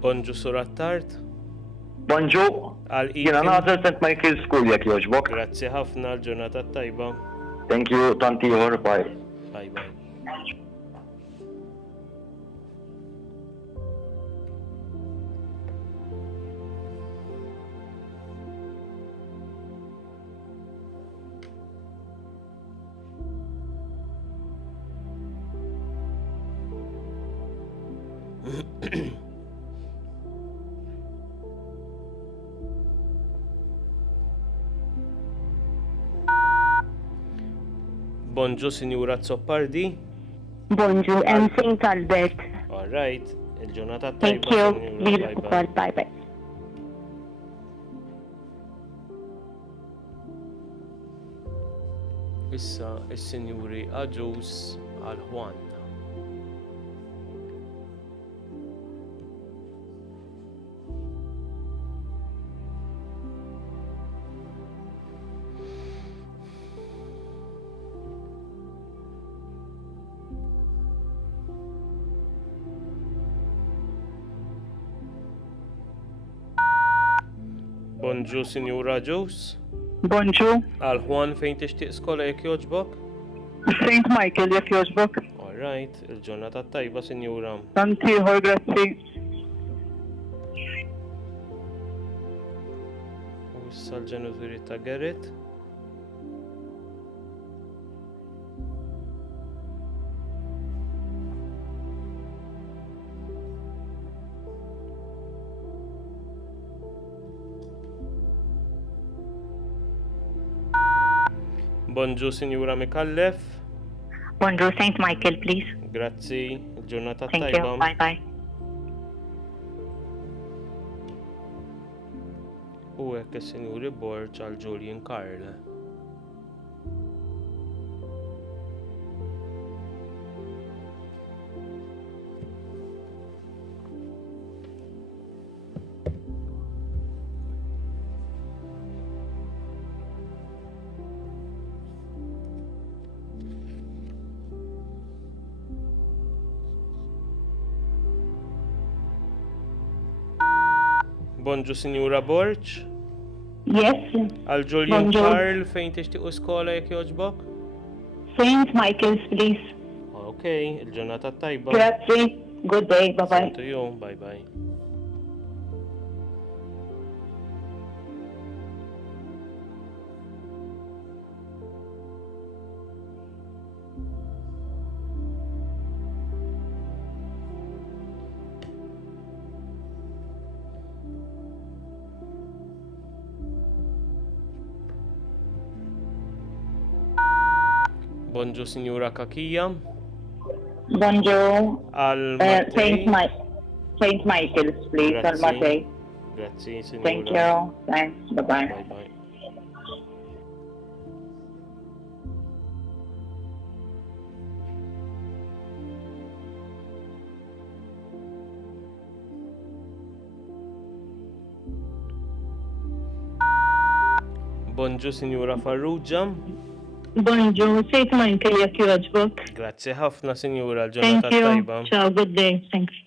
Bonġu, Sur Attart. Bonġu, Għal jena Ethan. nażel St. Michael School jek joġbok. Grazzi ħafna, l-ġurnata tajba. Thank you, tanti ħor, bye. Bye bye. Bonġu, Sinjura Zoppardi. Bonġu, and Saint Albert. All right, il-ġurnata Thank tajba, you. Sinjura. Lil Bye bye. ukoll, bye bye. Issa is-Sinjuri Aġus għal Juan. Bonġu, Sinjura Aġus. Bonġu, Għal Juan fejn tixtieq skola jekk jogħġbok? Saint Michael jekk jogħġbok. All right, il-ġurnata tajba, Sinjura. Tantiħor, grazzi. U issa l-ġenituri ta' Gerrit. Bonġu, Sinjura Mikallef. Bonġu, Saint Michael, please. Grazzi, il-ġurnata Thank tajba. you, bye bye. U hekk is-Sinjuri Borġ għal Julian Carle. Bonġu, Sinjura Borġ. Yes, Għal Julian Bonġu. Carl fejn tixtiequ skola jekk jogħġbok? Saint Michael's, please. Ok, il-ġurnata tajba. Grazzi, good day, bye bye. Same to you, bye bye. Bonġu, Sinjura Kakija. Bonġu, Għal Saint Michael's, please, Grazzi. Al-Matej. Grazzi, Sinjura. Thank you, thanks, bye bye. Bye bye. Bonġu, Sinjura Farrugia. Bonġu, Saint Michael jekk jogħġbok. Grazzi ħafna, Sinjura, Thank l-ġurnata you, tajba. ciao, good day, thanks.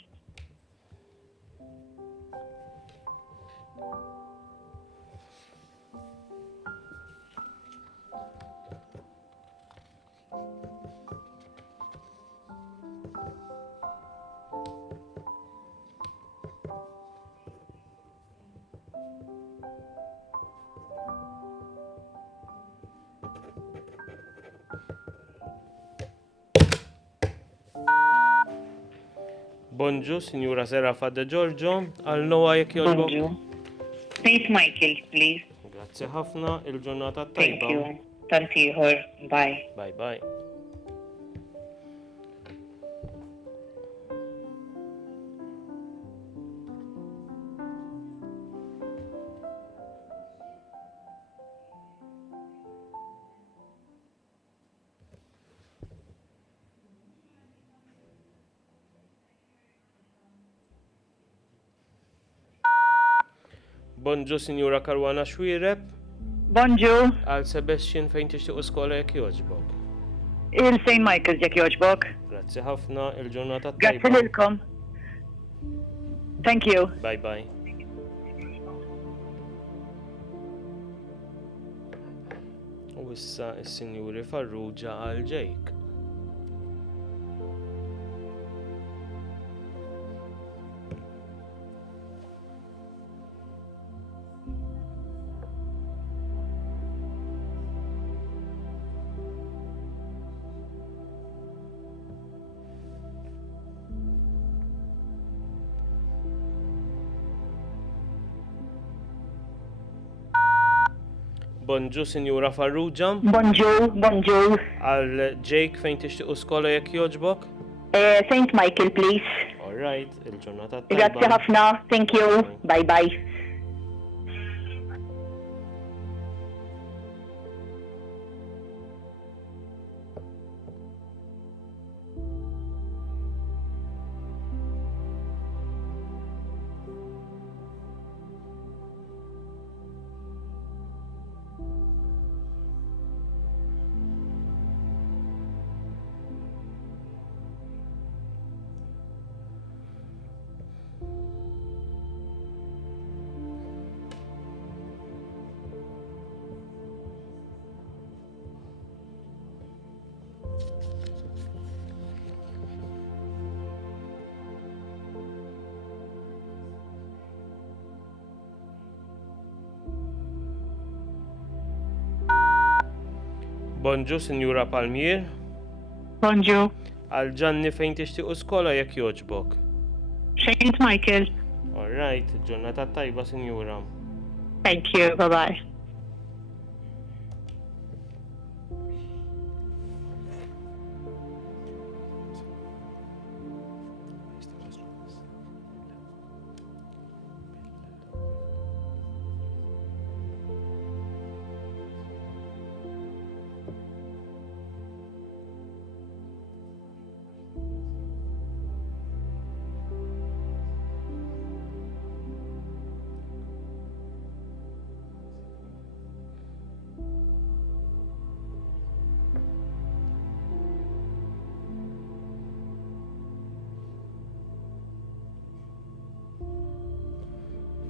Bonġu, Sinjura Serafa De Giorgio, għal Noa jekk jogħġbok. Bonġu. Saint Michael, please. Grazzi ħafna, il-ġurnata Thank tajba. you. Tantiħor, bye. Bye bye. Bonġu, Sinjura Karwana Xwireb, Bonġu, għal Sebastian fejn tixtiequ skola jekk jogħġbok. il-Saint Michael's jekk jogħġbok. Grazzi ħafna, il-ġurnata Grazzi tajba. lilkom. Thank you. Bye bye. U issa is-Sinjuri Farrugia għal Jake. Bonġu, Sinjura Farrugia. Bonjour. Għal Jake fejn tixtiequ skola jekk jogħġbok? St. Michael, please. All right, il-ġurnata tajba. Grazzi ħafna. Thank you. Bye. Bonġu, Sinjura Palmier. Bonjour. Għal Ġanni fejn tixtiequ skola jekk jogħġbok? St. Michael. All right, il-ġurnata tajba, Sinjura. Thank you. Bye.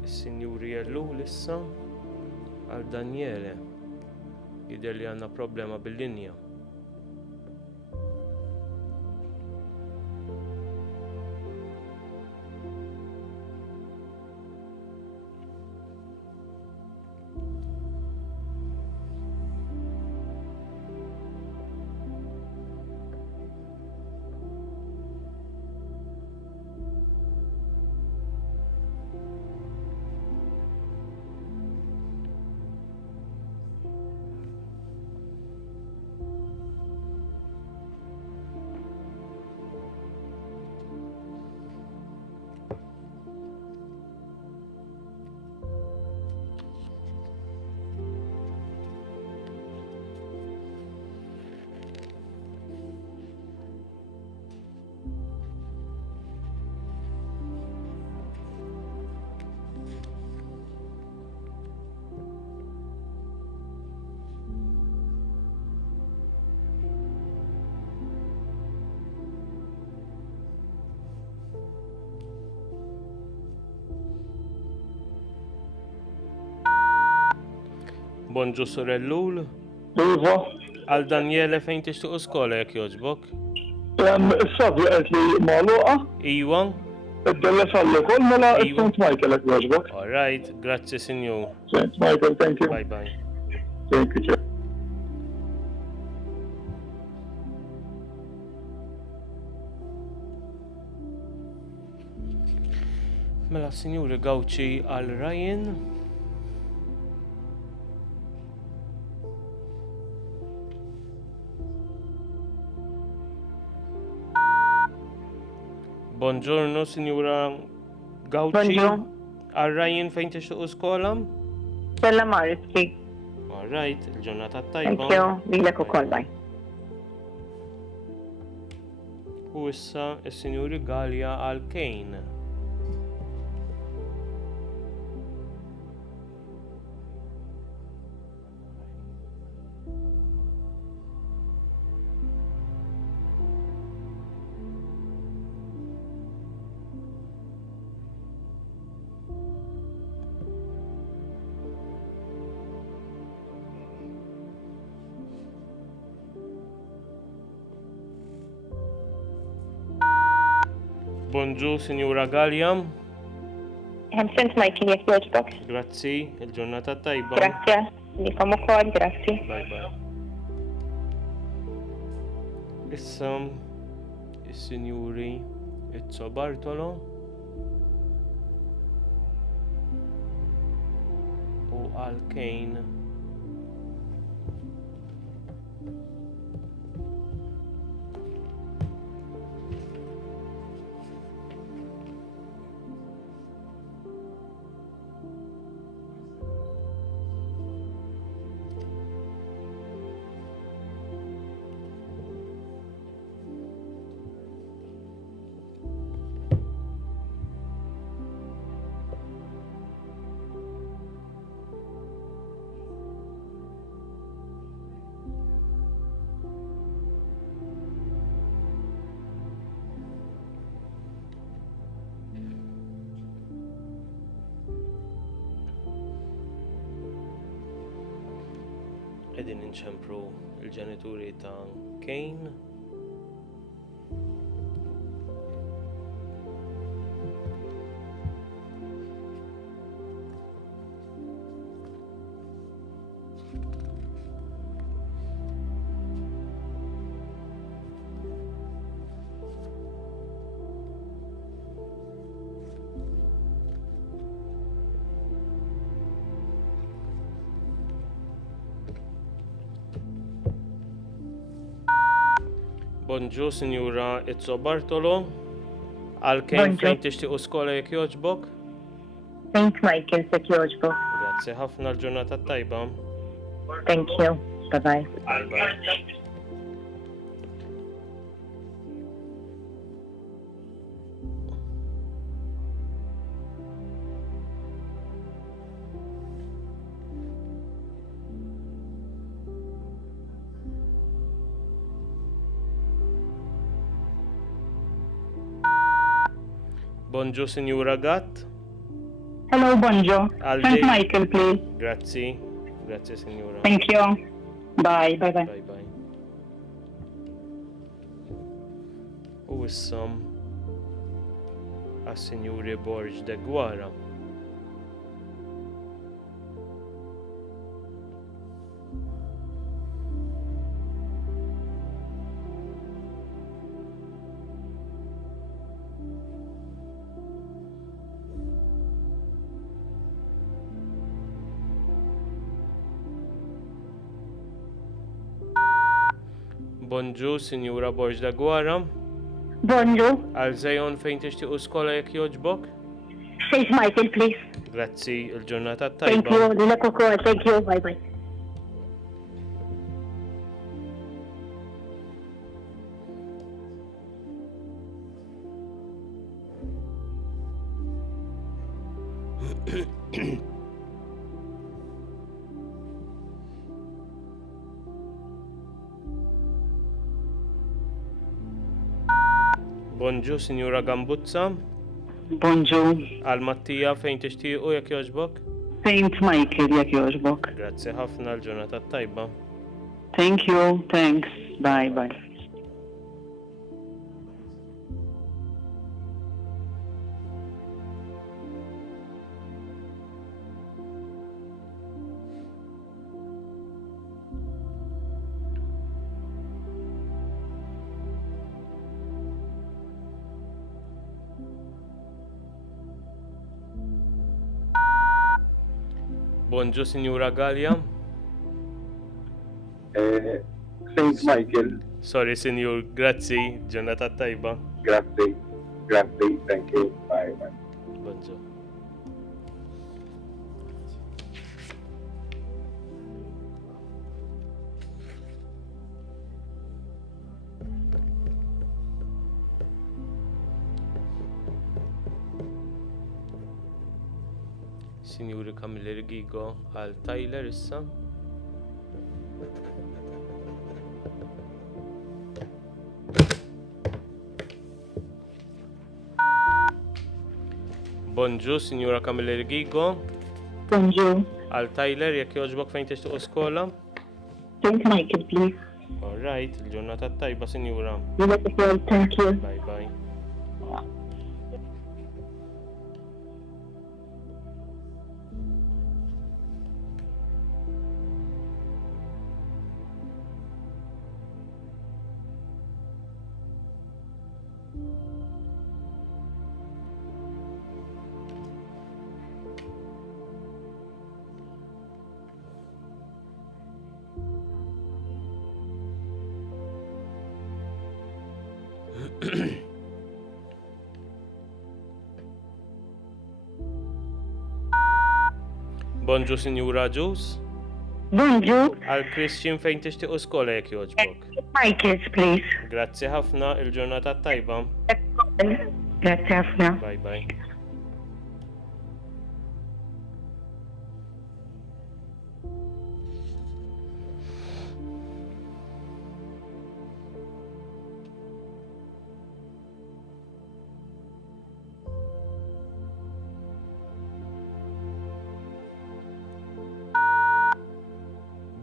Is-Sinjuri jellu lissa għal Daniele. Jidher li għandna problema bil-linja. Bonġu, Surellul. Iva, Għal Daniele fejn tixtiequ skola jekk jogħġbok? s-sabja qed li magħluqa, Iwa. id-della salli kol mela Iva. St. Michael qed jogħġbok. All right, grazzi, Sinjur. St. Michael, thank you. Bye. Thank you. Mela, Sinjuri Gawċi għal Ryan. Buongiorno, Signora Gauci. Bonjour. Għal Ryan fejn tixtiequ skola? Stella Mariski. All right, il-ġurnata Thank tajba. you. Lilek ukoll. Bye. U issa is-Sinjuri Galja għal Kane. Bonġu, Signora Gallia. St. Michael jekk jogħġbok. Grazzi, il-ġurnata tajba. Grazie. Likom ukoll, grazzi. Bye. Issa, is-Sinjuri Izzo Bartolo. U għal Kane qegħdin inċempru il-ġenituri ta' Kane. Bonġu, Sinjura Izzo Bartolo. Għal-Kane fejn tixtiequ skola jekk jogħġbok? St. Michael jekk jogħġbok. Grazzi ħafna l-ġurnata tajba. Thank you. Bye-bye. Bye-bye. Bonġu, Sinjura Gatt. Hello, bonjour. Aldi. St. Michael, please. Grazzi. Grazzi, Sinjura. Thank you. Bye, bye-bye. Bye-bye. U issam għas-Sinjuri Borġ de Gwara. Bonġu, Sinjura Borġ de Gwara. Bonġu. Għal-żejon fejn tixtiequ skola jekk jogħġbok? St. Michael, please. Grazzi, il-ġurnata Thank tajba. you. Lilek ukoll. Thank you. Bye-bye. Bonġu, Sinjura Gambuzza. Bonjour. Għal-Mattija fejn tixtiequ jekk jogħġbok? St. Michael jekk jogħġbok. Grazzi ħafna l-ġurnata tajba. Thank you. Thanks. Bye, bye. Bonġu, Sinjura Gallia. St. Michael, Sorry, Sinjur, grazzi, ġurnata tajba. grazie, thank you, bye. Bonġu. Sinjuri Camilleri Gigo għal Tyler issa. Bonġu, Sinjura Camilleri Gigo Bonjour. għal Tyler jekk jogħġbok fejn tixtiequ skola. St. Michael, please. All right, il-ġurnata tajba, Sinjura. Lilek ukoll. Thank you. Bye bye. Bonġu, Sinjura Juice. Bonġu. Għal Christian fejn tixtiequ skola jekk jogħġbok. Michael, please. Grazzi ħafna, il-ġurnata tajba. Grazie ħafna. Bye bye.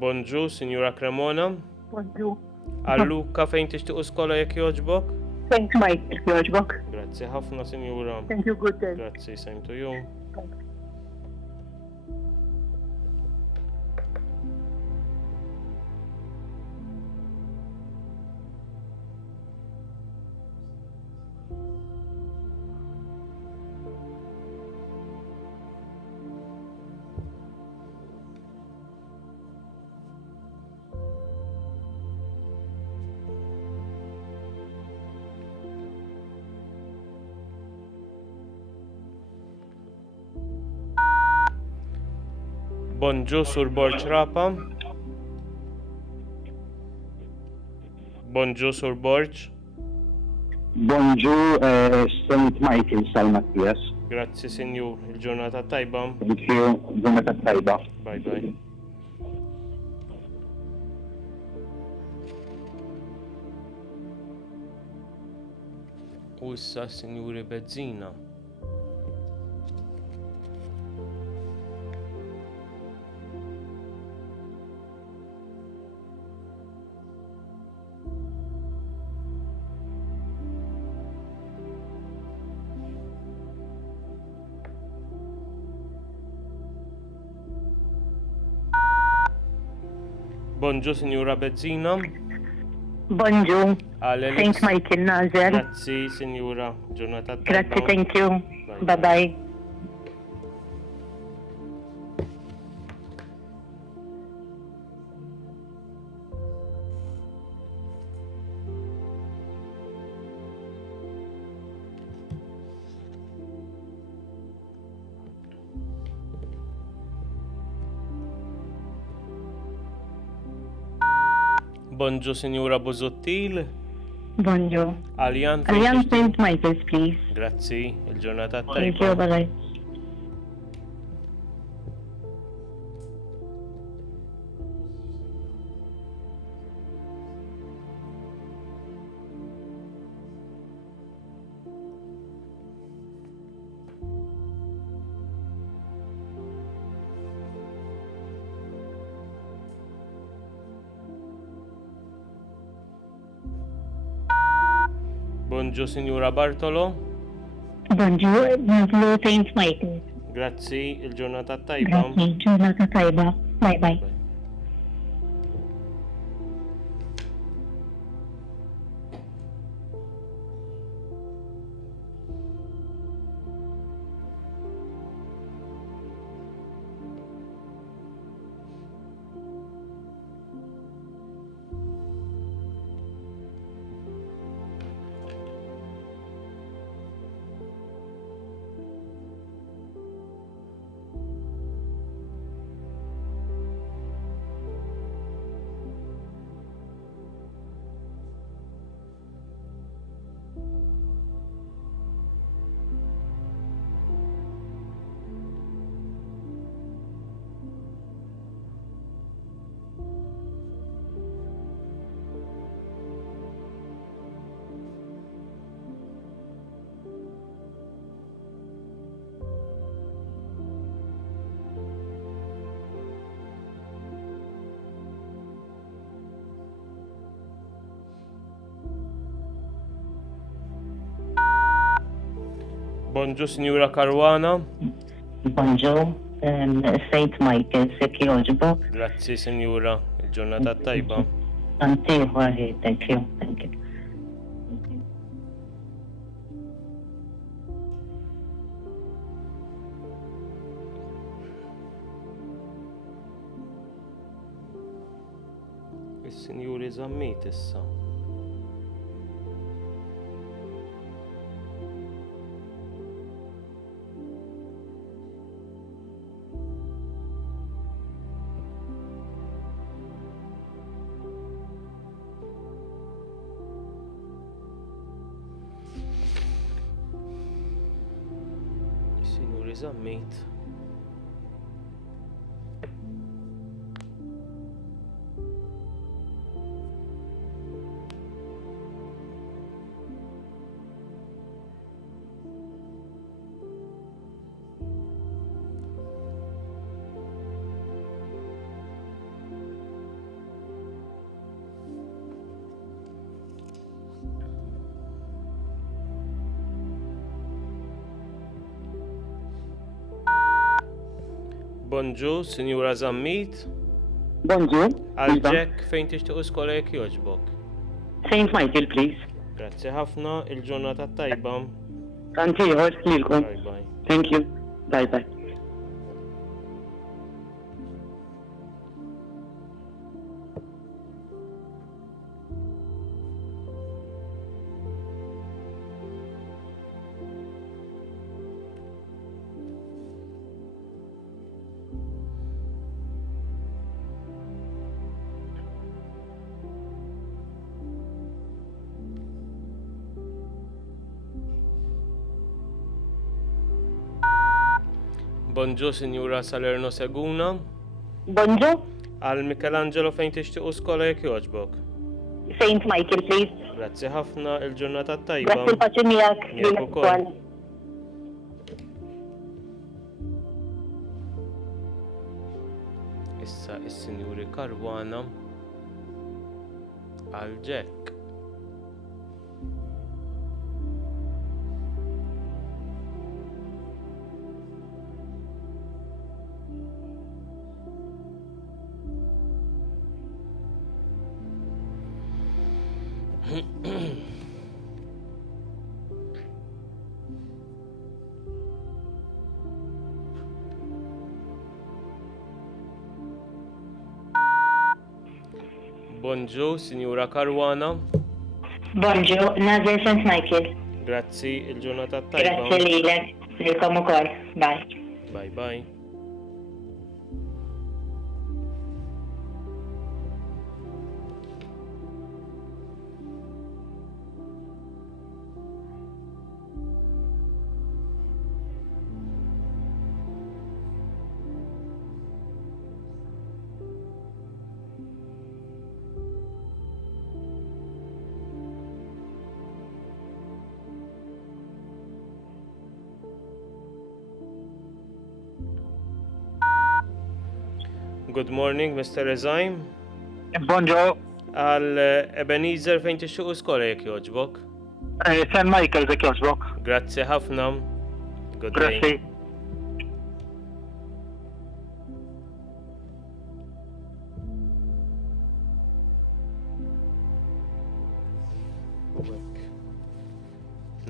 Bonġu, Sinjura Cremona. Bonġu. Għalluka fejn tixtiequ skola jekk jogħġbok? St. Michael jogħġbok. Grazzi ħafna, Sinjura. Thank you, good day. Grazzi, same to you. Bonġu, Sur Borġ Rapa. Bonġu, Sur Borġ. Bonġu, St. Michael Sal-Mattias. Grazzi, Sinjur. Il-ġurnata tajba. Thank you, ġurnata tajba. Bye bye. U issa, Sinjuri Bezzina. Bonġu, Sinjura Bezzina. Bonġu. St. St. Michael Nazer. Grazzi, Sinjura. Ġurnata tajba. Grazzi, thank you. Bye bye. Bonġu, Sinjura Buzuttil. Bonġu. Aljan St. Michael's, please. Grazzi, il-ġurnata tajba. Thank you, bye bye. Bonġu, Sinjura Bartolo. Bonġu, St. Michael. Grazzi, il-ġurnata tajba. Grazzi, ġurnata tajba. Bye bye. Bonġu, Sinjura Karwana. Bonġu, St. Michael's, jekk jogħġbok. Grazzi, Sinjura. Il-ġurnata tajba. Antiħu għalli, thank you. Thank you. Is-Sinjuri Zammit issa. Is-Sinjuri Zammit. Bonġu, Sinjura Zammit. Bonġu. Għal-ġek fejn tixtiequ skola jekk jogħġbok. St. Michael, please. Grazzi ħafna, il-ġurnata tajba. Tantiħor, lilkom. Bye bye. Thank you. Bye bye. Bonġu, Sinjura Salerno Seguna. Bonġu. Għal Michelangelo fejn tixtiequ skola jekk jogħġbok. St. Michael, please. Grazzi ħafna, il-ġurnata tajba. Grazzi l-paċi miegħek. Miegħek ukoll. Issa is-Sinjuri Karwana għal ġek. Bonġu, Sinjura Karwana. Bonġu, Nazir St. Michael. Grazzi, il-ġurnata tajba. Grazzi lilek. Lilkom ukoll. Bye. Bye bye. Good morning, Mr. Rezaim. Bonġu, Għal Ebenezer fejn tixtiequ skola jekk jogħġbok. St. Michael dak jogħġbok. Grazzi ħafna. Good day. Grazzi.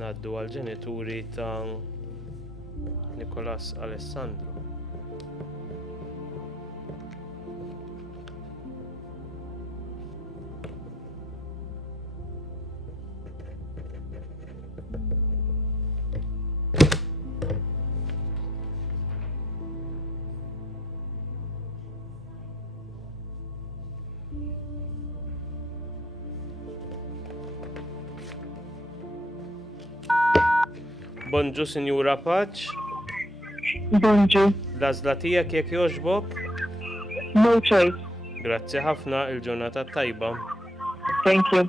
Naddu għal ġenituri ta' Nicolas Alessandro. Bonġu, Sinjura Paċ. Bonġu. L-għażla tiegħek jekk jogħġbok. No choice. Grazzi ħafna, il-ġurnata tajba. Thank you.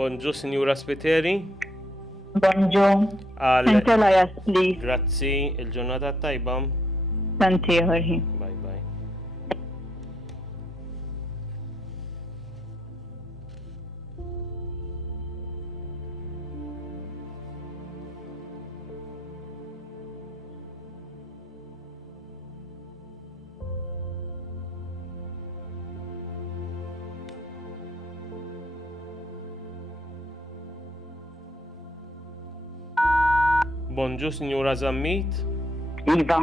Bonġu, Sinjura Spiteri. Bonġu. Għal Elias, please. Grazzi, il-ġurnata tajba. Tantiħor hi. Bye bye. Bonġu, Sinjura Zammit. Iva.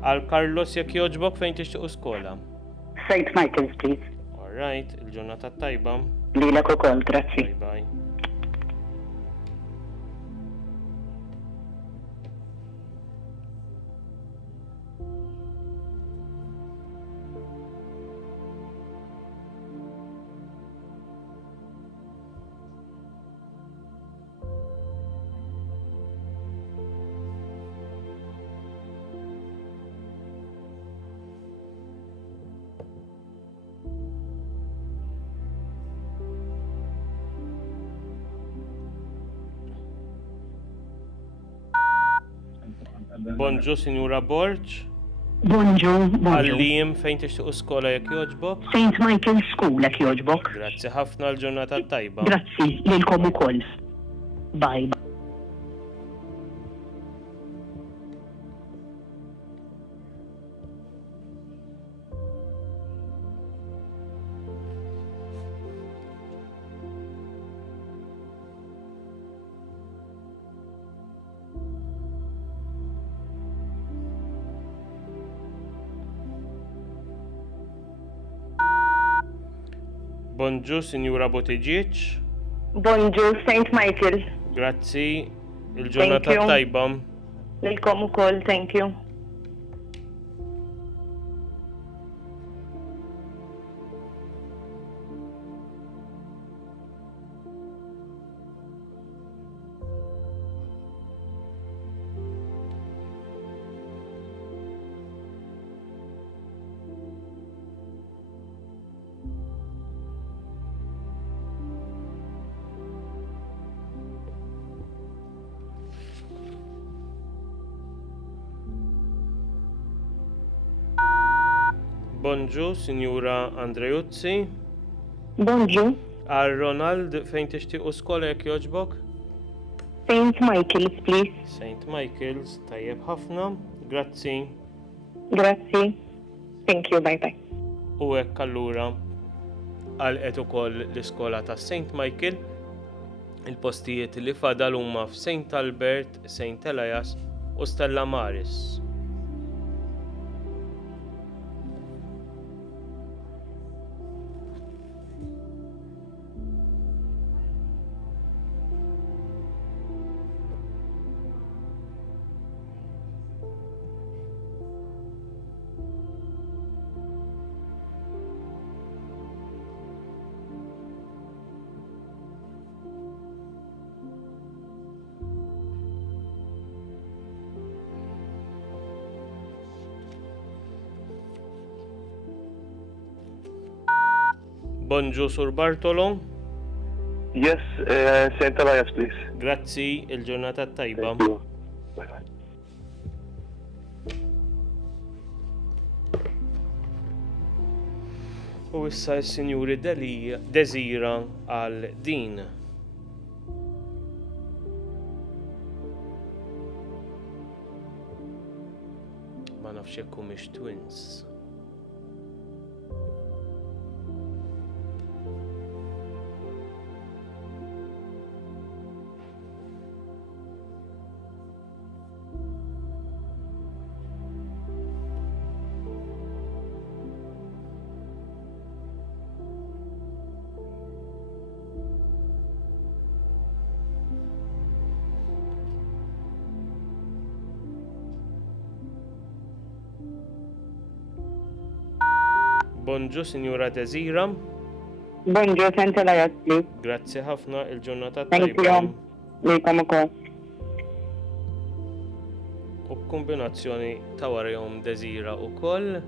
Għal Carlos jekk jogħġbok fejn tixtiequ skola. St. Michael's, please. All right, il-ġurnata tajba. Lilek ukoll, grazzi. Bye bye. Bonġu, Sinjura Borġ. Bonġu, bonġu. Għallim fejn tixtiequ skola jekk jogħġbok. St. Michael School ek joġbok. Grazzi ħafna l-ġurnata tajba. Grazzi, lilkom ukoll. Bye. Bonġu, Sinjura Botiġiċ. Bonġu, St. Michael. Grazzi, il-ġurnata Thank you. tajba. Lilkom ukoll, thank you. Bonġu, Sinjura Andrejuzzi. Bonġu, Għal Ronald fejn tixtiequ skola jekk jogħġbok. St. Michael's, please. St. Michael's, tajjeb ħafna. Grazzi. Grazzi. Thank you, bye bye. U hekk allura għalqet ukoll l-iskola ta' St. Michael. Il-postijiet li fadal huma f'St. Albert, St. Elias u Stella Maris. Bonġu, Sur Bartolo. Yes, St. Elias, please. Grazzi, il-ġurnata tajba. Thank you. Bye-bye. U issa s-Sinjuri Desira għal din. Ma nafx jekk humiex twins. Bonġu, Sinjura Desira. Bonġu, St. Elias, please. Grazzi ħafna, il-ġurnata Thank tajba. you. Lilkom ukoll. U kombinazzjoni ta' warahom Desira ukoll.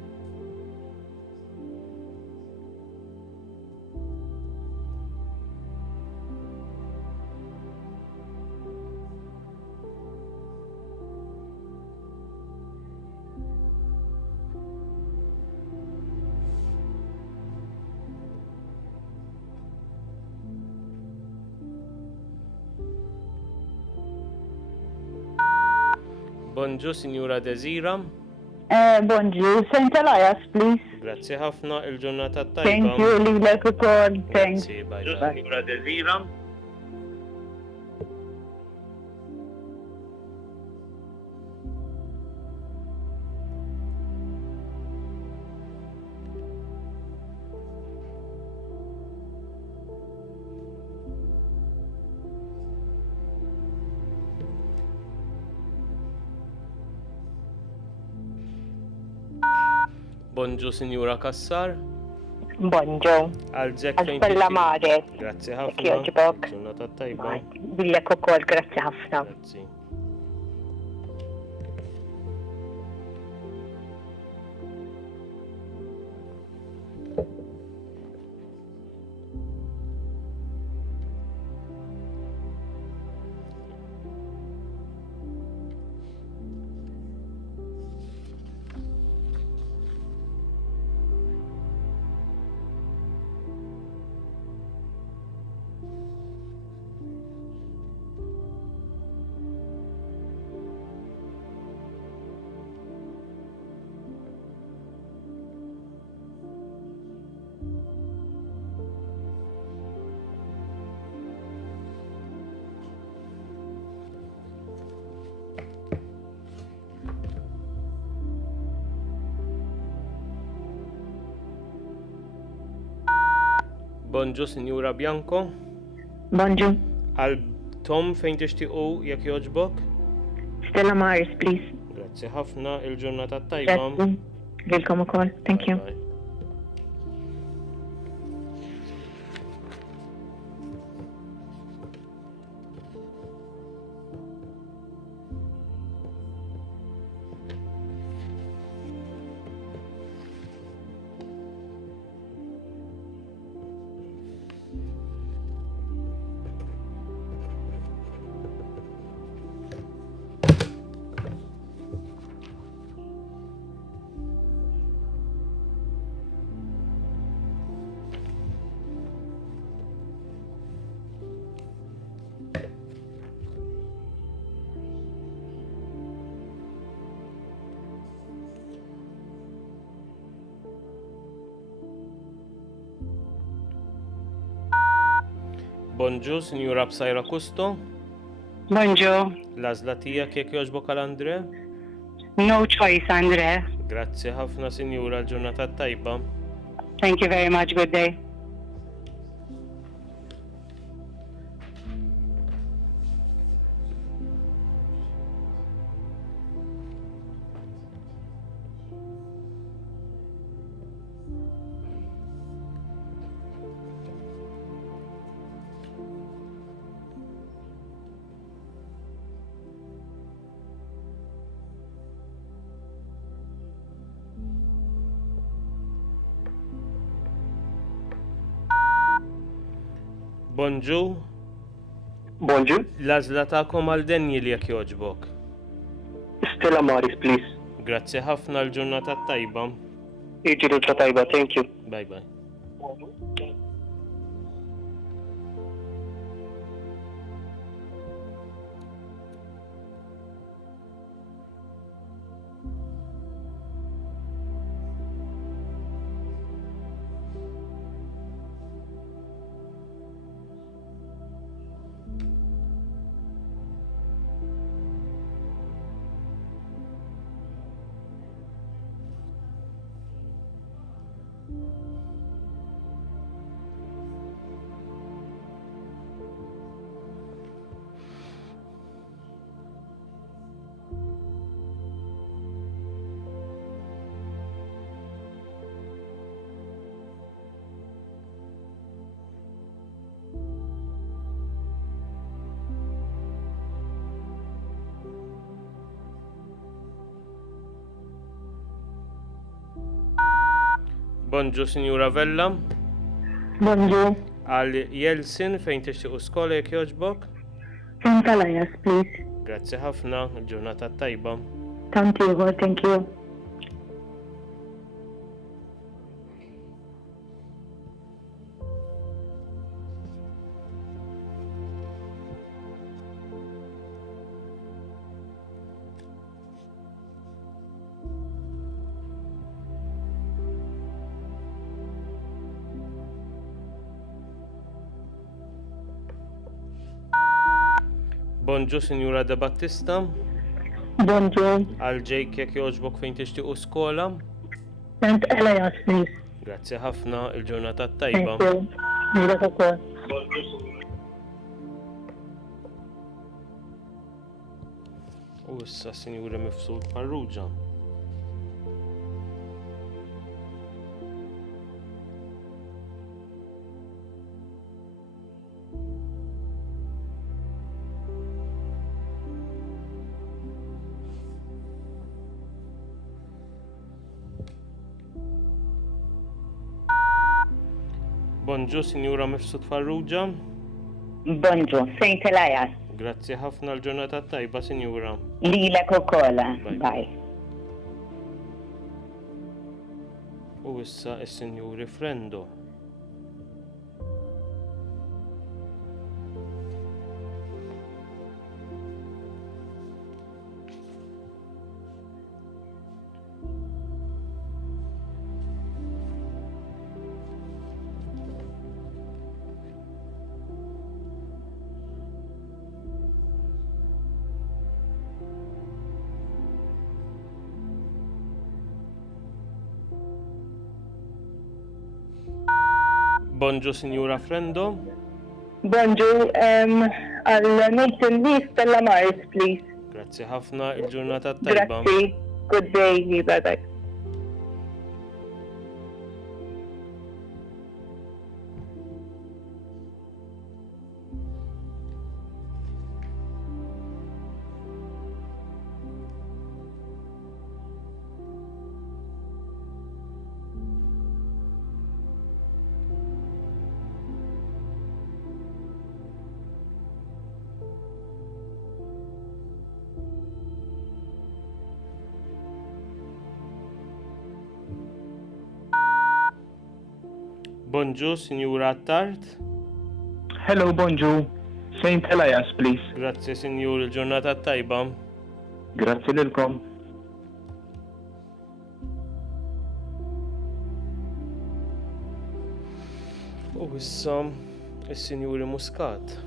Bonġu, Sinjura Desira. Bonġu, St. Elias, please. Grazzi ħafna, il-ġurnata tajba. Thank you, lilek ukoll. Thanks. Grazzi, bye bye. Sinjura Desira. Bonġu, Sinjura Kassar. Bonġu. Għal-ġek fejn Stella tixtieq. Maris. Grazzi ħafna. Jekk jogħġbok. Ġurnata tajba. Lilek ukoll, grazzi ħafna. Grazzi. Bonġu, Sinjura Bianco. Bonġu. Għal Tom fejn tixtiequ jekk jogħġbok. Stella Maris, please. Grazzi ħafna, il-ġurnata tajba. Grazzi. Lilkom ukoll. Thank you. Bye. Bonġu, Sinjura Bsajra Kusto. Bonġu. L-għażla tiegħek jekk jogħġbok għal Andre. No choice, Andre. Grazzi ħafna, Sinjura, l-ġurnata tajba. Thank you very much. Good day. Bonġu, Bonġu. l-għażla tagħkom għal denji li jekk jogħġbok. Stella Maris, please. Grazzi ħafna, l-ġurnata tajba. Ġurnata tajba, thank you. Bye bye. Bonġu, Sinjura Vella. Bonġu. Għal Jelsin fejn tixtiequ skola jekk jogħġbok. St. Elias, please. Grazzi ħafna, il-ġurnata tajba. Tant ieħor, thank you. Bonġu, Sinjura De Battista. Bonġu. Għal Jake jekk jogħġbok fejn tixtiequ skola. St. Elias, please. Grazzi ħafna, il-ġurnata tajba. Thank you. Lilek ukoll. U issa Sinjura Mifsud Farrugia. Bonġu, Sinjura Mifsud Farrugia. Bonġu. St. Elias. Grazzi ħafna, l-ġurnata tajba, Sinjura. Lilek ukoll. Bye. Bye. U issa is-Sinjuri Frendo. Bonġu, Sinjura Frendo. Bonġu, għal Nathan Lee Stella Maris, please. Grazzi ħafna, il-ġurnata tajba. Grazzi. Good day, bye-bye. Bonġu, Sinjura Tart. Hello, bonjour. Saint Elias, please. Grazzi, Sinjur, il-ġurnata tajba. Grazzi lilkom. U issa, il-Sinjuri Muscat.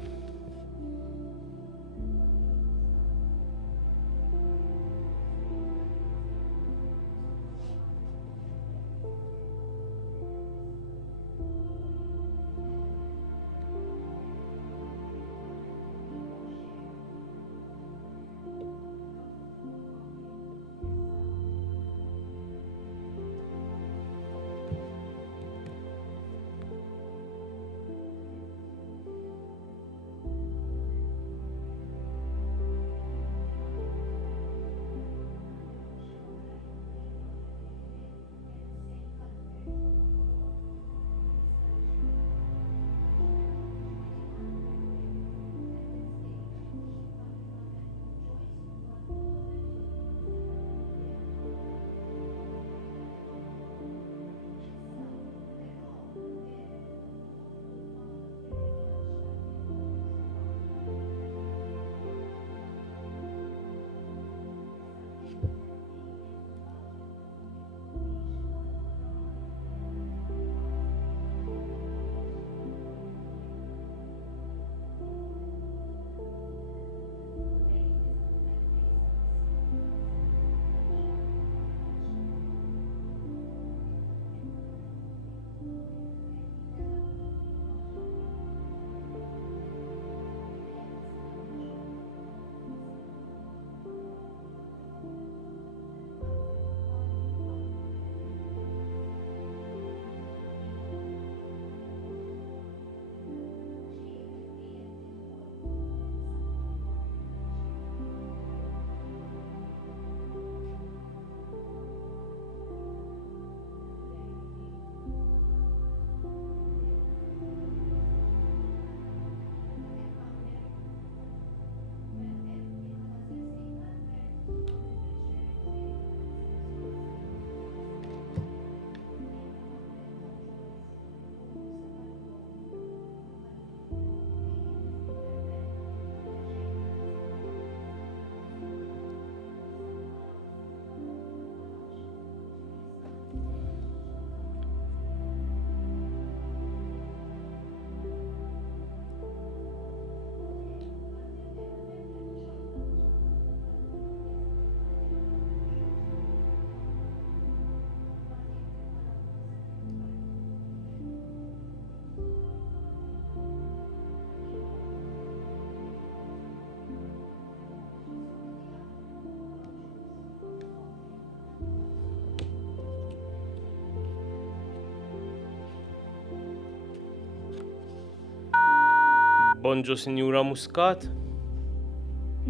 Bonġu, Sinjura Muscat.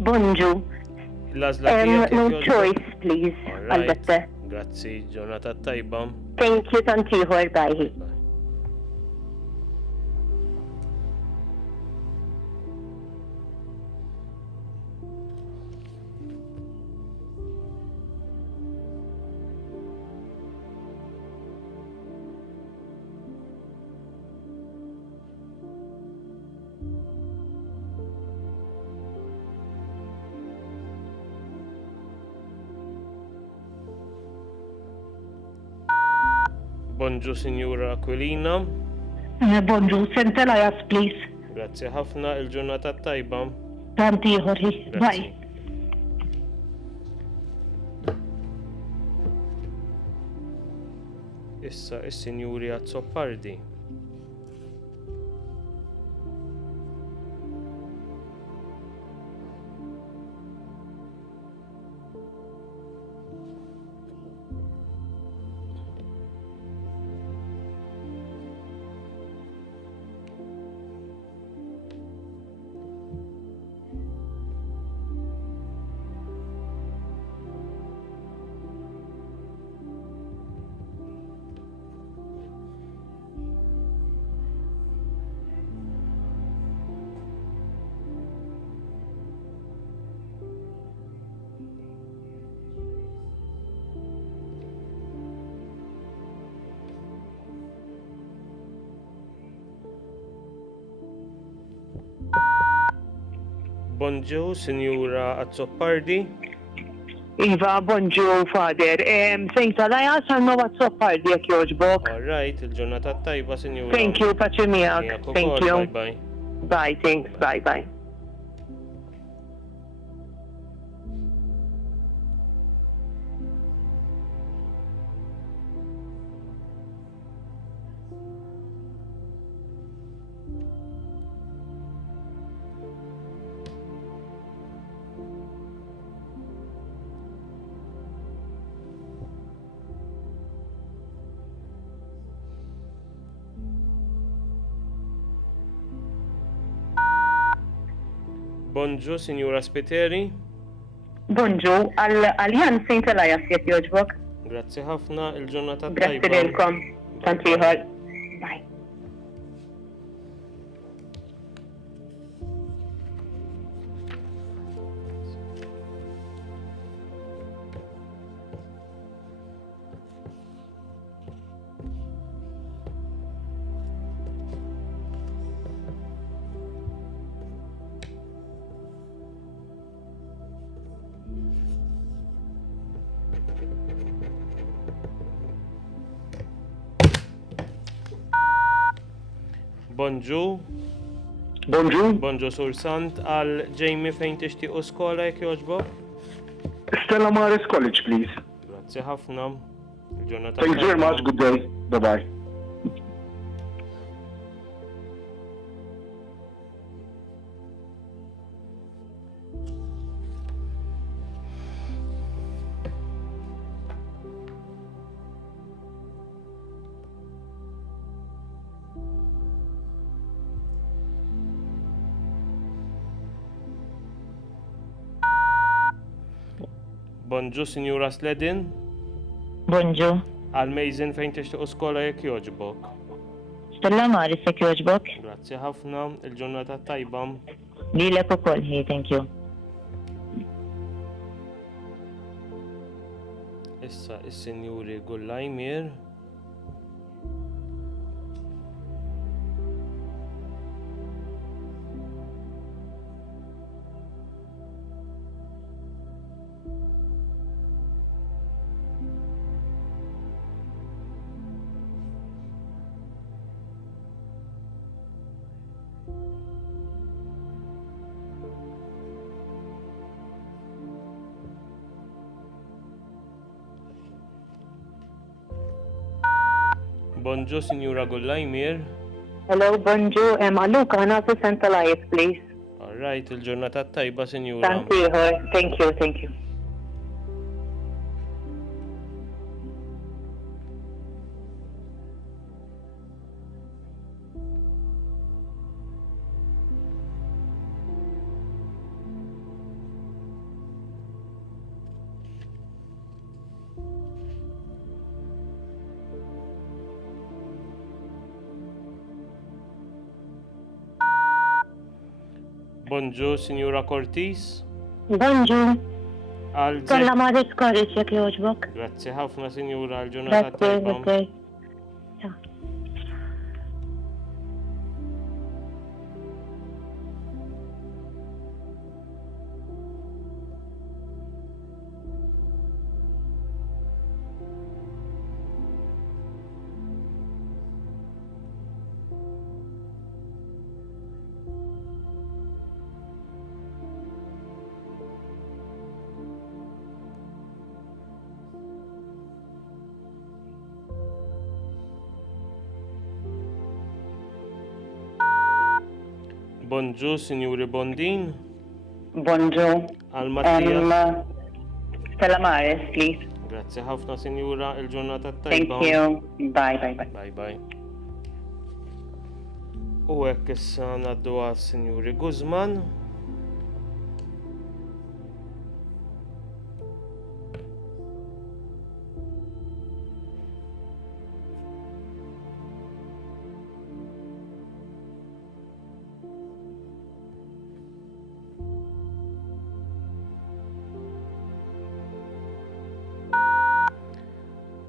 Bonġu. L-għażla tiegħek No jekk jogħġbok. choice, please. Alright. Għal-bette. Grazzi, ġurnata tajba. Thank you, tantiħor, bye. Bonġu, Sinjura Aquilina. Bonġu, Saint Elias, please. Grazzi ħafna, il-ġurnata tajba. Tantiħor, Grazzi. bye. Issa, is-Sinjuri Azzoppardi. Grazzi, il-ġurnata tajba. Bonġu, Saint Elias, please. Grazzi. Tantiħor, bye. Issa, is-Sinjuri Azzoppardi. Grazzi. Issa, is-Sinjuri Azzoppardi. Bonġu, Sinjura Azzopardi. Iva, bonġu, Father. St. Elias għannu għat-soppardi jek joġbok. All right, il-ġurnata tajba, Sinjura. Thank you, paċi miegħek. Miegħek Thank ukoll, you. Bye bye. Bye, thanks. Bye, bye. Bonġu, Sinjura Spiteri. Bonġu, għal-jan St. Elias jek joġbok. Grazzi ħafna, il-ġurnata Grazzi tajba. lilkom. Tantiħor. Bye. Bonġu, Bonġu, Bonġu Sur Sant, għal Jamie fejn tixtiequ skola jekk jogħġbok. Stella Maris College, please. Grazzi ħafna. Il-ġurnata Thanks very much. Good day. Bye-bye. Bonġu, Sinjura Sledin, Bonġu. għal Mejzin fejn tixtiequ skola jekk jogħġbok. Stella Maris jek joġbok. Grazzi ħafna, il-ġurnata tajba. Lilek ukoll, hey, thank you. Issa is-Sinjuri Gullajmir. Bonġu, Sinjura Gullajmir. Hello, bonġu. Għalluka għanatu St. Elias, please. All right, il-ġurnata tajba, Sinjura. Tantiħor. Thank you, thank you. Bonġu, Sinjura Cortis. Bonġu. Għal Stella Maris College jek joġbok. Grazzi ħafna, Sinjura, għal-ġurnata Grazzi, tajba. grazzi. Bonġu, Sinjuri Bondin. Bonġu. Għal Mattia. Stella Maris, please. Grazzi ħafna, Sinjura, il-ġurnata Thank tajba. you. Bye, bye, bye. Bye bye. U hekk issa ngħaddu għas Sinjuri Guzman.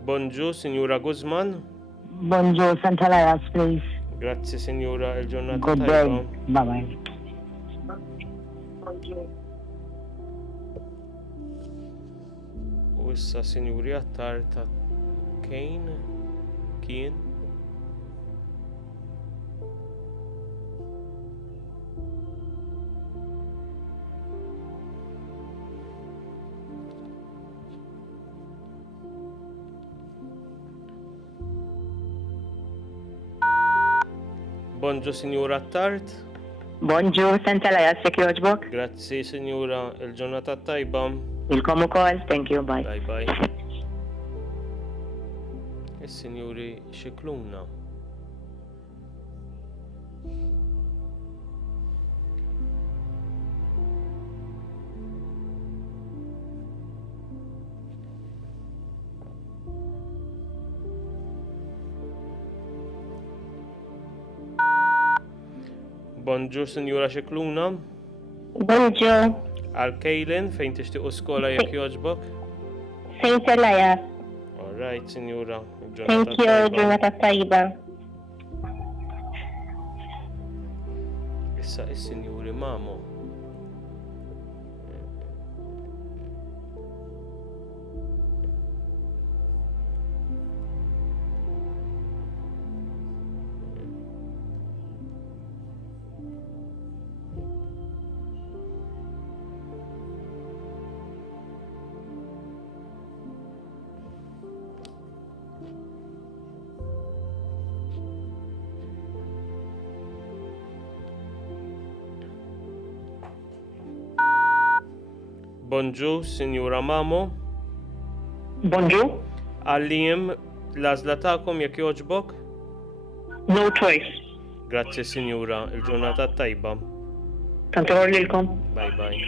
Bonġu, Sinjura Guzman. Bonġu, St. Elias, please. Grazzi, Sinjura, il-ġurnata Good day. tajba. Bye-bye. U issa Sinjuri għattar ta' kien. Bonġu Sinjura Attart. Bonġu, Santa Laja, sek joġbok. Grazzi Sinjura, il-ġurnata tajba. Il-kom ukoll, thank you, bye. Bye bye. Is-Sinjuri Xikluna. Bonġu Sinjura Xikluna. Bonġu, Għal-Kejlen fejn tixtiequ skola jekk jogħġbok. Santa Laja. All right, Sinjura. Thank you, ġurnata tajba. Issa is-Sinjuri Mamo. Bonġu, Sinjura Mamo. Bonġu? Għallim l-għażla tagħkom jekk jogħġbok. No choice. Grazzi Sinjura, il-ġurnata tajba. Tantor lilkom. Bye bye.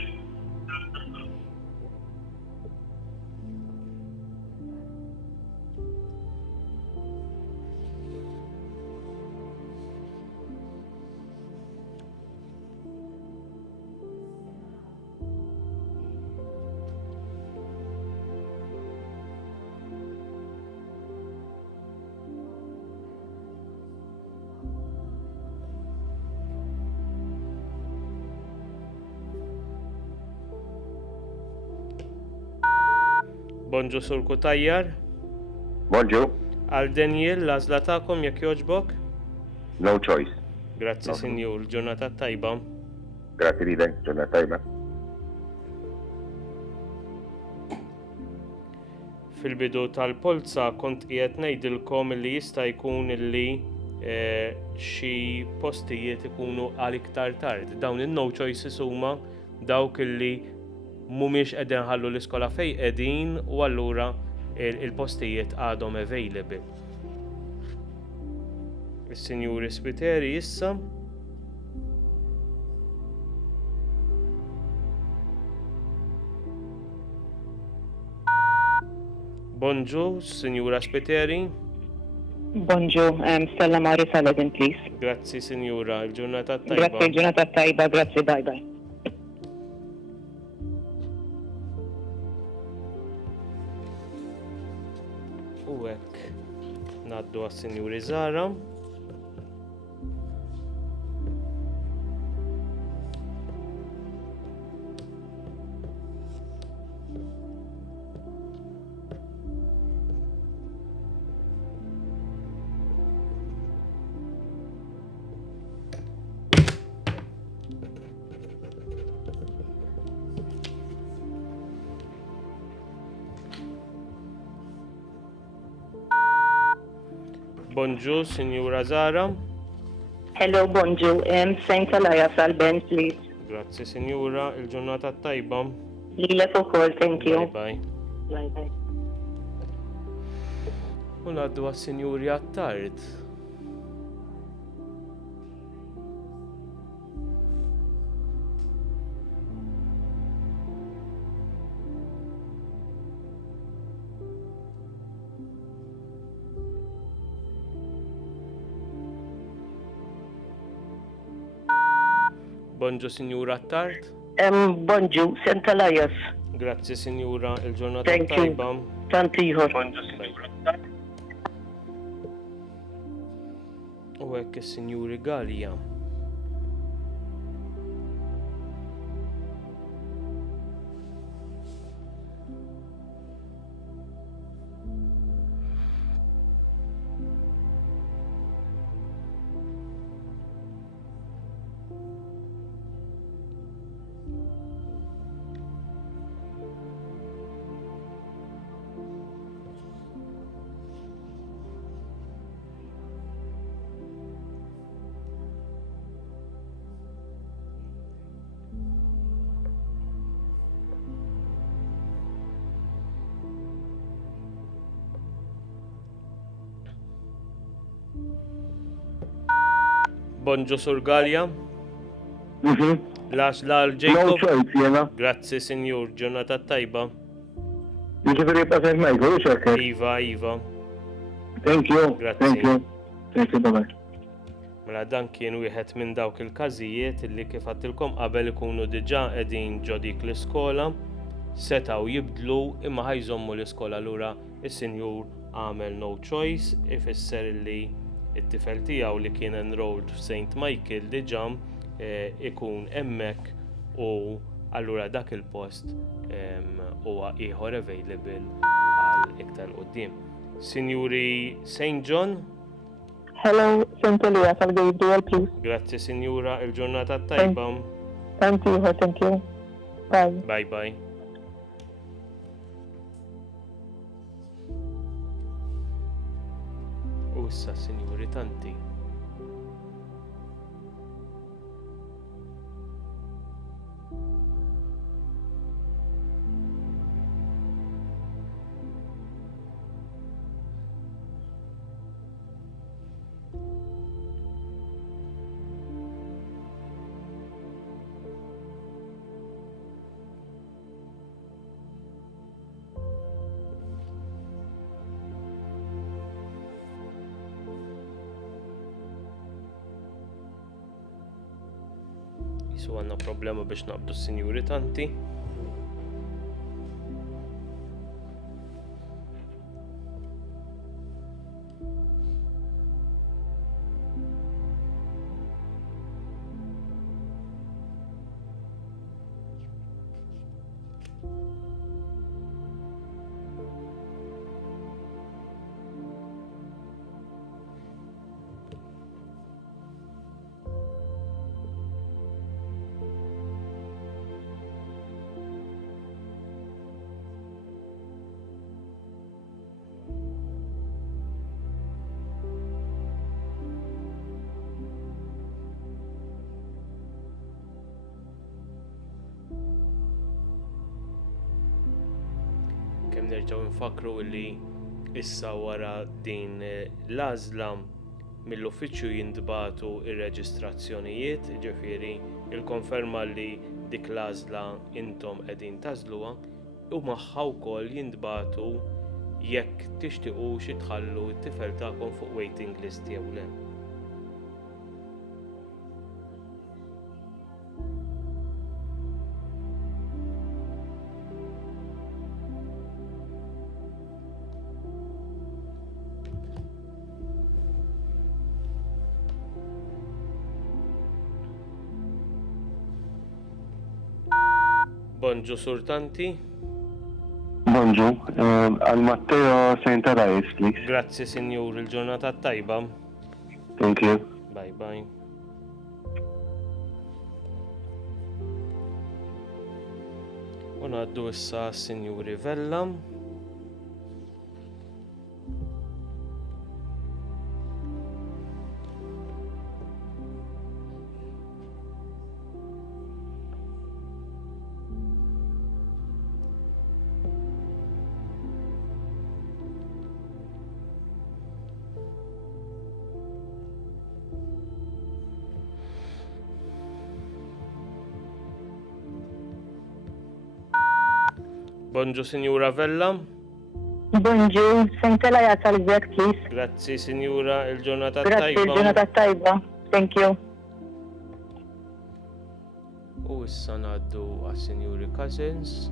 Bonġu Sur Kutajjar. Bonġu. Għal Daniel l-għażla tagħkom jekk jogħġbok. No choice. Grazzi Sinjur, ġurnata tajba. Grazzi lilek, ġurnata tajba. Fil-bidu tal-polza kont qiegħed ngħidilkom li jista' jkun illi xi postijiet ikunu għal iktar tard. Dawn in-no choices huma dawk illi mhumiex qegħdin ħallu l-iskola fejn qegħdin u allura il-postijiet għadhom available. Is-Sinjuri Spiteri issa. Bonġu, Sinjura Spiteri. Bonġu, Stella Mari Saladin, please. Grazzi, Sinjura, il-ġurnata tajba. Grazzi, il-ġurnata tajba, grazzi, bye bye. U hekk ngħaddu għas-Sinjuri Zara. Bonġu, Sinjura Zara. Hello, bonġu, Santa Laja Salben, please. Grazzi, Sinjura, il-ġurnata tajba. Lilek ukoll, thank you. Bye bye. Bye bye. U ngħaddu għas-Sinjuri għat-tard. Bonġu, Sinjura Attart. Bonġu, Santa Lajas. Grazzi, Sinjura, il-ġurnata Thank you. tajba. Tantiħor. U hekk is-Sinjuri Gallia. Bonġu Sur Galja. Lax No Jacob. choice, jena. Grazzi, Sinjur, ġurnata tajba. Jiġifieri jibqa' St. Michael, u xekker. Iva. Thank you. Grazzi. Thank you. Thank you, bye-bye. Mela dan kien wieħed minn dawk il-każijiet illi kif għattilkom qabel ikunu diġà qegħdin ġo dik l-iskola, setgħu jibdlu imma ħajżommu l-iskola lura is-Sinjur għamel no choice ifisser li t-tifel tiegħu li kien enrolled f'St. Michael diġà ikun hemmhekk u allura dak il-post huwa ieħor available għal iktar quddiem. Sinjuri St. John. Hello, St. Elias, tal-Gabriel, please. Grazzi, Sinjura, il-ġurnata tajba. Thank you. Bye. Bye. U issa, Sinjuri, tanti. Jisu għanna problema biex naqbdu s-Sinjuri tanti. Kemm nerġgħu nfakru li issa wara din l-għażla mill-uffiċċju jintbagħtu ir-reġistrazzjonijiet, ġifieri il-konferma li dik l-għażla intom qegħdin tagħżluha u magħha wkoll jintbagħtu jekk tixtiequ xi tħallu t-tifel tagħkom fuq waiting list jew le. Bonġu Sur Tanti. Bonġu, għal Matteo St. Elias, please. Grazzi, Sinjur, il-ġurnata tajba. Thank you. Bye. U ngħaddu issa Sinjuri Vella. Bonġu, Sinjura Vella. Bonġu, St. Elias tal-Gvek, please. Grazzi, Sinjura, il-ġurnata Grazzi, tajba. il-ġurnata tajba. Thank you. U issa ngħaddu għas-Sinjuri Cousins.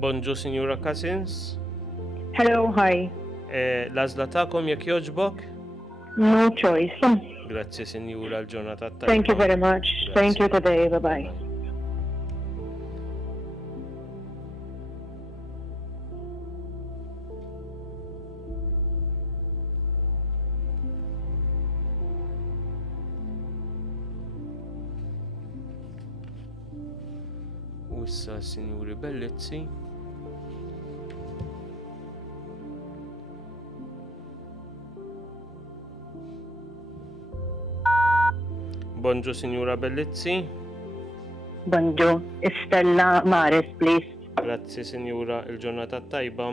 Bonġu, Sinjura Cousins. Hello, hi. L-għażla tagħkom jekk jogħġbok? No choice. Grazzi, Sinjura, l-ġurnata tajba. Thank you very much. Thank you today. Bye-bye. U issa Sinjuri Bellizzi. Bonġu, Sinjura Bellizzi. Bonjour. Stella Maris, please. Grazzi, Sinjura, il-ġurnata tajba.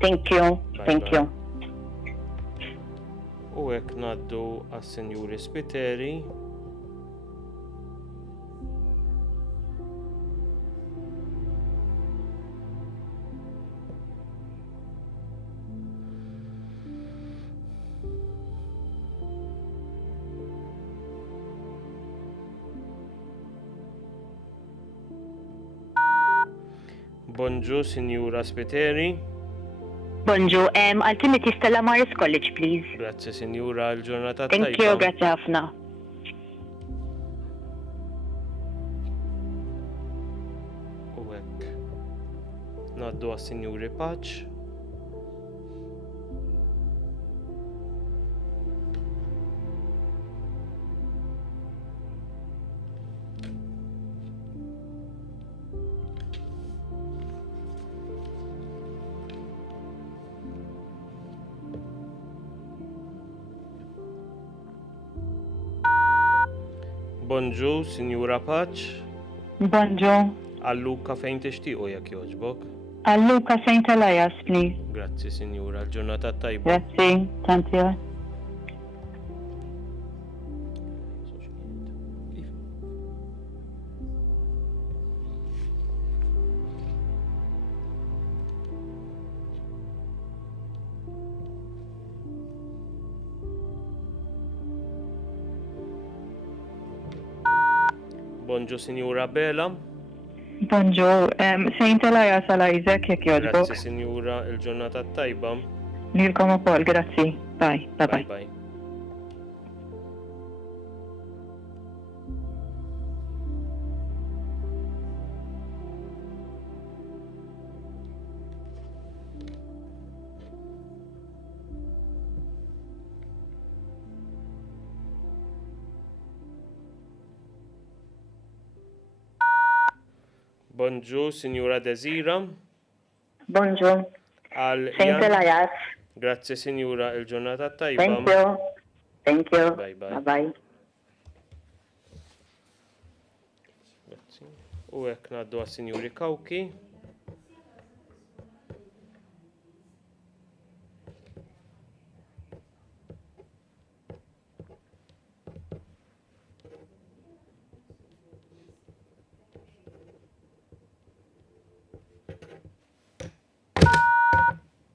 Thank you. Thank you. U hekk ngħaddu għas-Sinjuri Spiteri. Bonġu, Sinjura Spiteri. Bonjour. Ultimate Stella Maris College, please. Grazzi, Sinjura, l-ġurnata tajba. Thank you. Grazie ħafna. U hekk ngħaddu għas-Sinjuri Paċ. Bonġu, Sinjura Paċ. Bonjour. Għalluka fejn tixtiequ jekk jogħġbok. Luca St. Elias, please. Grazzi, Sinjura, l-ġurnata tajba. Grazie. Thank you. Bonġu, Sinjura Bela. Bonjour. St. Elias għal Isaac, jek Grazzi, joġbok. Sinjura, il-ġurnata tajba. Lilkom ukoll, grazzi. Bye. Bye-bye. Bye. Bonġu, Sinjura Desira. Bonjour. Għal St. Elias. Grazzi, Sinjura, il-ġurnata tajba. Thank you. Thank you. Bye bye. Bye-bye. Grazzi. U hekk ngħaddu għas-Sinjuri Kawki.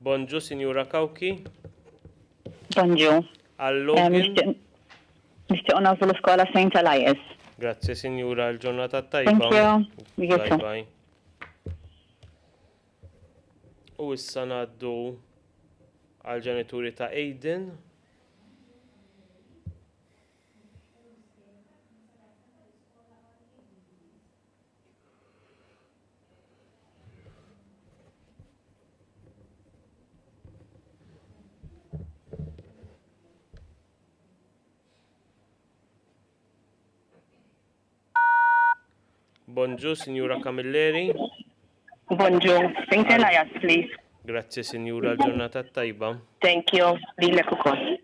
Bonġu, Sinjura Kawki. Bonjour. Għall-login. Nishtiq nażlu l-Skola St. Elias. Grazzi, Sinjura, l-ġurnata tajba. Thank you. You Bye too. bye. U issa ngħaddu għal-ġenituri ta' Aiden. Bonġu, Sinjura Camilleri. Bonjour. St. Elias, please. Grazzi, Sinjura, l-ġurnata tajba. Thank you. Lilek ukoll.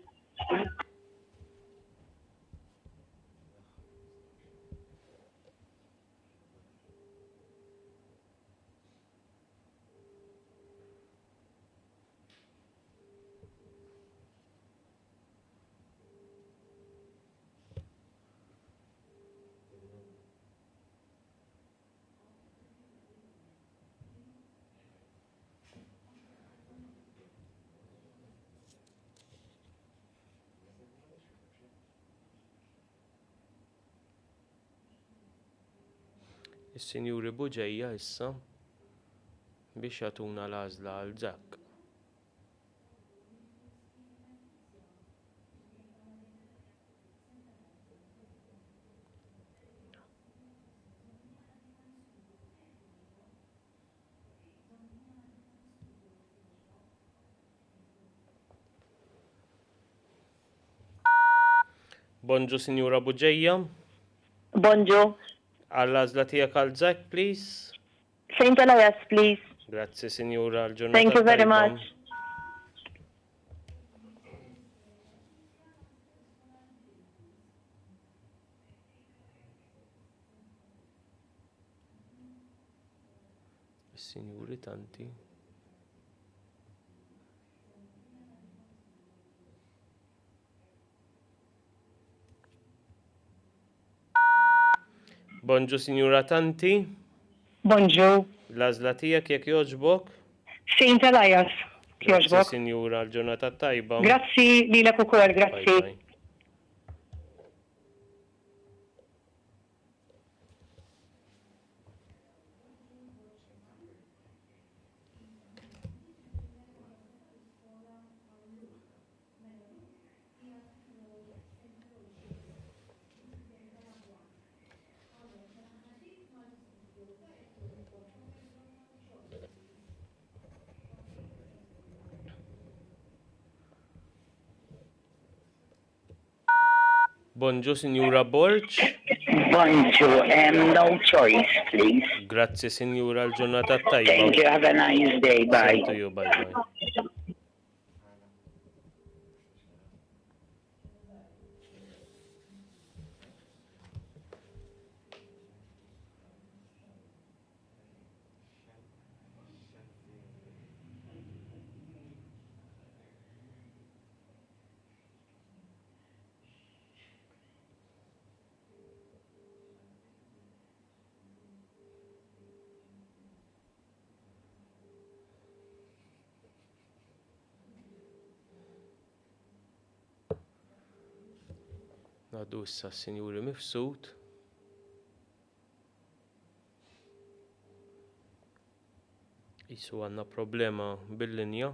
Is-Sinjuri Buġejja issa. biex jagħtuna l-għażla għal Jack. Bonġu, Sinjura Buġejja. Bonġu. Għall-għażla tiegħek għal Jack, please. St. Elias, please. Grazzi, Sinjura, l-ġurnata. Thank you very tajba. much. Is-Sinjuri tanti. Bonġu, Sinjura Tanti. Bonġu. L-għażla tiegħek jekk jogħġbok. St. Elias. Grazzi, Kjoġbok. Sinjura, l-ġurnata tajba. Grazzi lilek ukoll, Bye, grazzi. bye. Bonġu, Sinjura Borċ. Bonġu, no choice, please. Grazzi, Sinjura, l-ġurnata tajba. Thank you, have a nice day, bye. Same to you, bye bye. Għaddu issa s-Sinjuri Mifsud. Isu għandna problema bil-linja.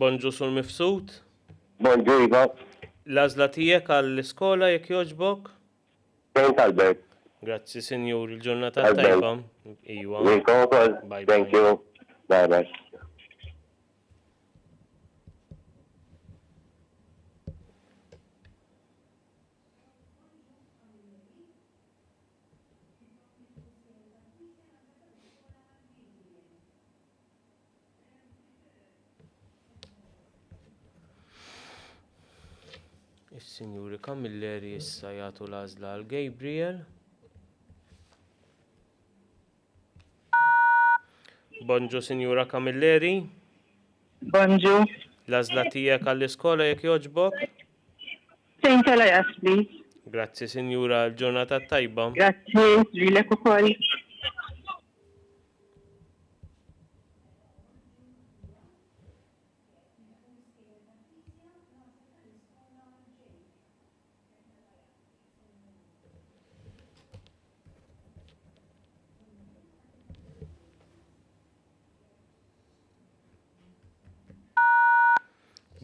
Bonġu sul Mifsud. Bonġu, Iva. L-għażla tiegħek għall-iskola jekk jogħġbok. St. Albert. Grazzi, Sinjur, il-ġurnata Albert. tajba. Iwa. Bye, Thank bye. you. Bye bye. Is-Sinjuri Kamilleri issa jagħtu l-għażla għal Gabriel. Bonġu, Sinjura Kamilleri. Bonġu. L-għażla tiegħek għall-iskola jekk jogħġbok. St. Elias, please. Grazzi, Sinjura, l-ġurnata tajba. Grazzi lilek ukoll.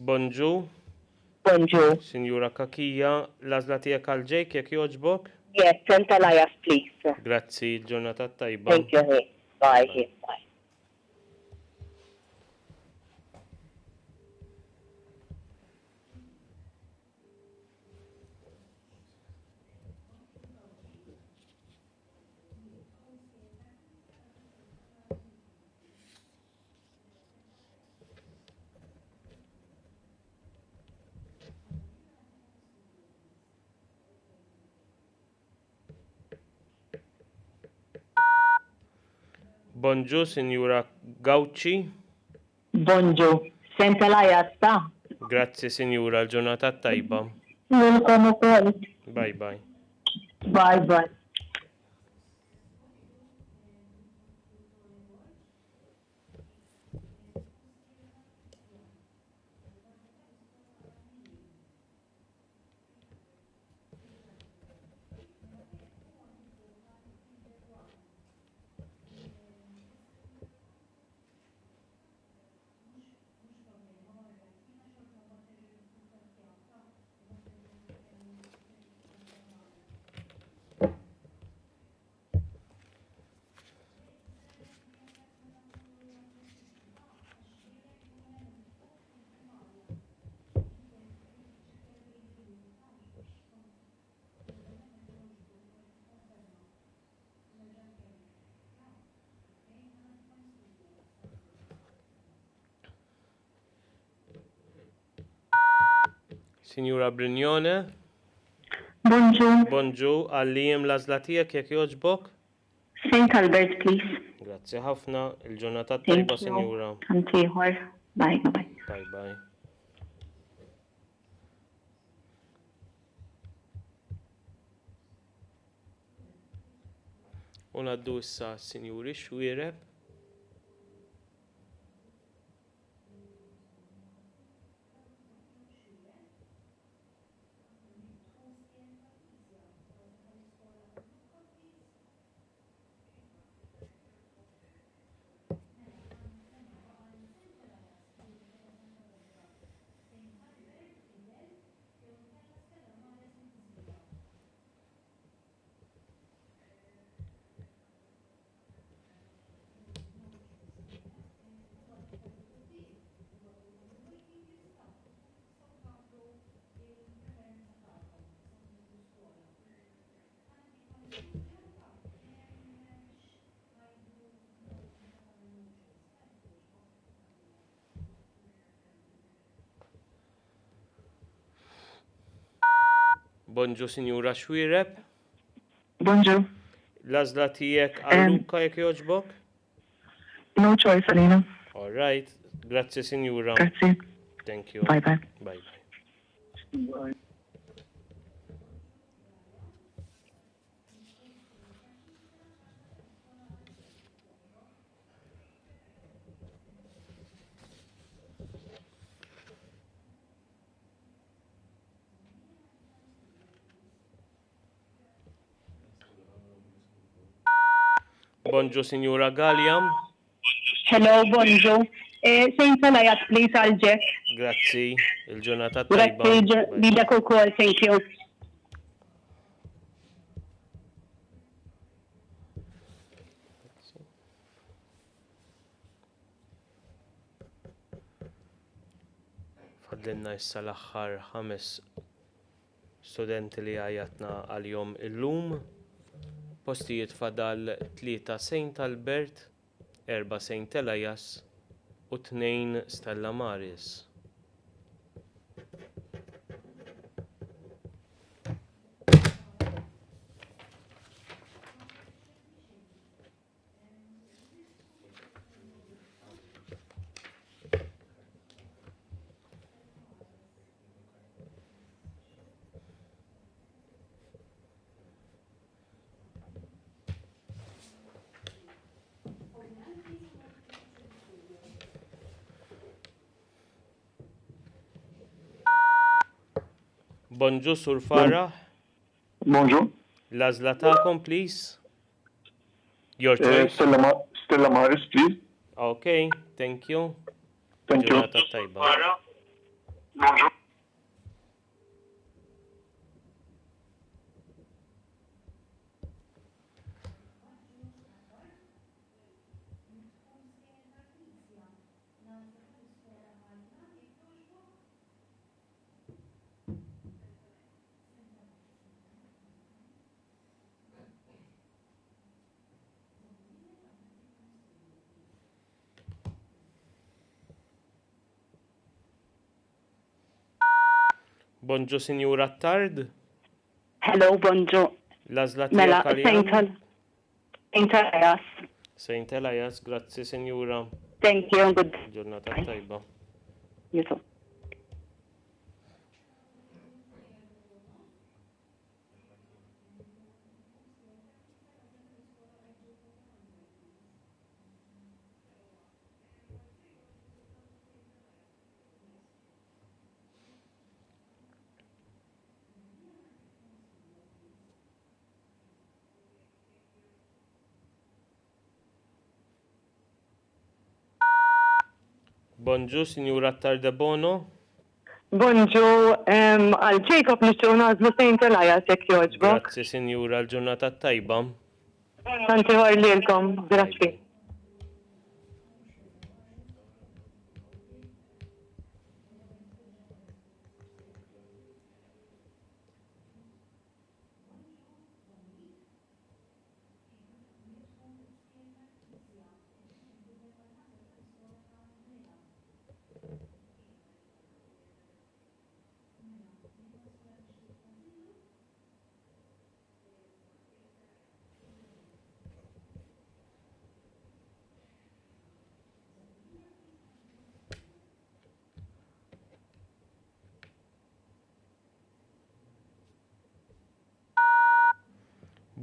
Bonġu, Bonġu. Sinjura Kakija, l-għażla tiegħek għal ġejk jekk jogħġbok? Yes, St. Elias, please. Grazzi, l-ġurnata tajba. Thank you. Bye. Bye. Bonġu, Sinjura Gawċi. Bonġu. St. Elias, ta? Grazzi, Sinjura, l-ġurnata tajba. Welcome ukoll. Bye bye. Bye. Sinjura Brignone. Bonġu. Bonġu, għallijem l-għażla tiegħek jekk jogħġbok? St. Albert, please. Grazzi ħafna, il-ġurnata Thank tajba, you. Sinjura. Antiħor. Bye. Bye bye. U ngħaddu issa Sinjuri Xwiereb. Bonġu, Sinjura Xwiereb. Bonġu. L-għażla tiegħek għal-Luka jekk jogħġbok? No choice, Alina. All right. Grazzi, Sinjura. Grazzi. Thank you. Bye. Bye bye. Bonġu, Sinjura Gallia. Hello, bonġu. St. Elias, please, għal ġek. Grazzi, il-ġurnata tajba. Grazzi, lilek ukoll, thank you. Fadlinna issa l-aħħar 5 studenti li għajatna għal-jom illum. Postijiet fadal 3 St. Albert, 4 St. Elias u 2 Stella Maris. Bonġu, Sur Farah. Bonġu. L-għażla tagħkom, please. Your choice. Stella Maris, please. Okay, thank you. Thank you. Ġurnata tajba. Bonjour. Bonġu, Sinjura Tard. Hello, bonġu. Lazla Mela, Kaljan. Saint Elias. Saint Elias, grazzi, Sinjura. Thank you, good. Ġurnata tajba. You too. Bonġu, Sinjura Tardebono. Bonġu, għal Jacob nixtiequ nażlu Saint Elias jekk jogħġbok. Grazzi, Sinjura, l-ġurnata tajba. Tanti ħarlilkom, grazzi.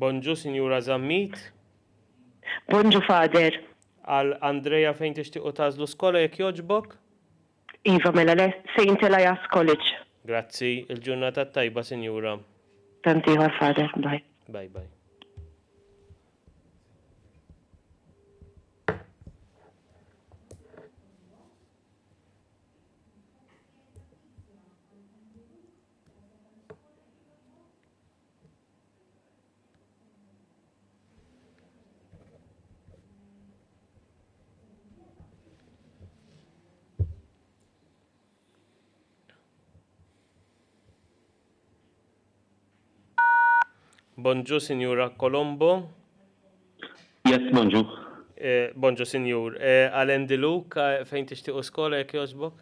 Bonġu, Sinjura Zammit. Bonġu Fader. Għal Andrea fejn tixtiequ tażlu skola jekk jogħġbok? Iva mela Saint Elias College. Grazzi, il-ġurnata tajba, Sinjura. Tanti ħar Fader, bye. Bye bye. Bonġu, Sinjura Colombo. Yes, bonġu. Bonġu, Sinjur. Għal-Endiluk fejn tixtiequ skola jekk jogħġbok?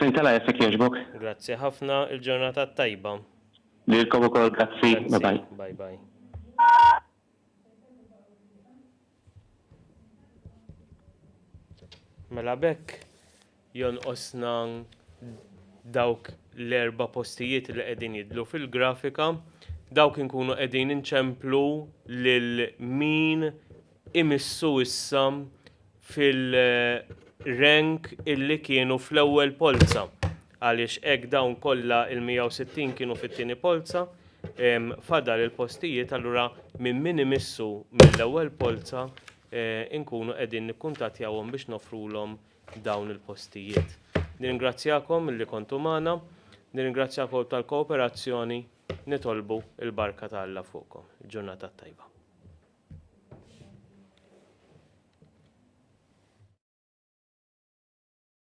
Saint Elias jekk jogħġbok. Grazzi ħafna, il-ġurnata tajba. Lilkom ukoll grazzi. Bye bye. Bye bye. Mela bekk jonqosna dawk l-erba' postijiet li qegħdin jidlu fil-grafika. Dawk inkunu qegħdin inċemplu lil min imissu issa fil-rank illi kienu fl-ewwel polza. Għaliex hekk dawn kollha il-160 kienu fit-tieni polza, fadal il-postijiet allura minn min imissu mill-ewwel polza inkunu qegħdin nikkuntattjawhom biex nofrulhom dawn il-postijiet. Nirringrazzjakom illi kontu magħna, nirringrazzjakom tal-kooperazzjoni, nitolbu il-barka ta' Alla fuqkom. Ġurnata tajba.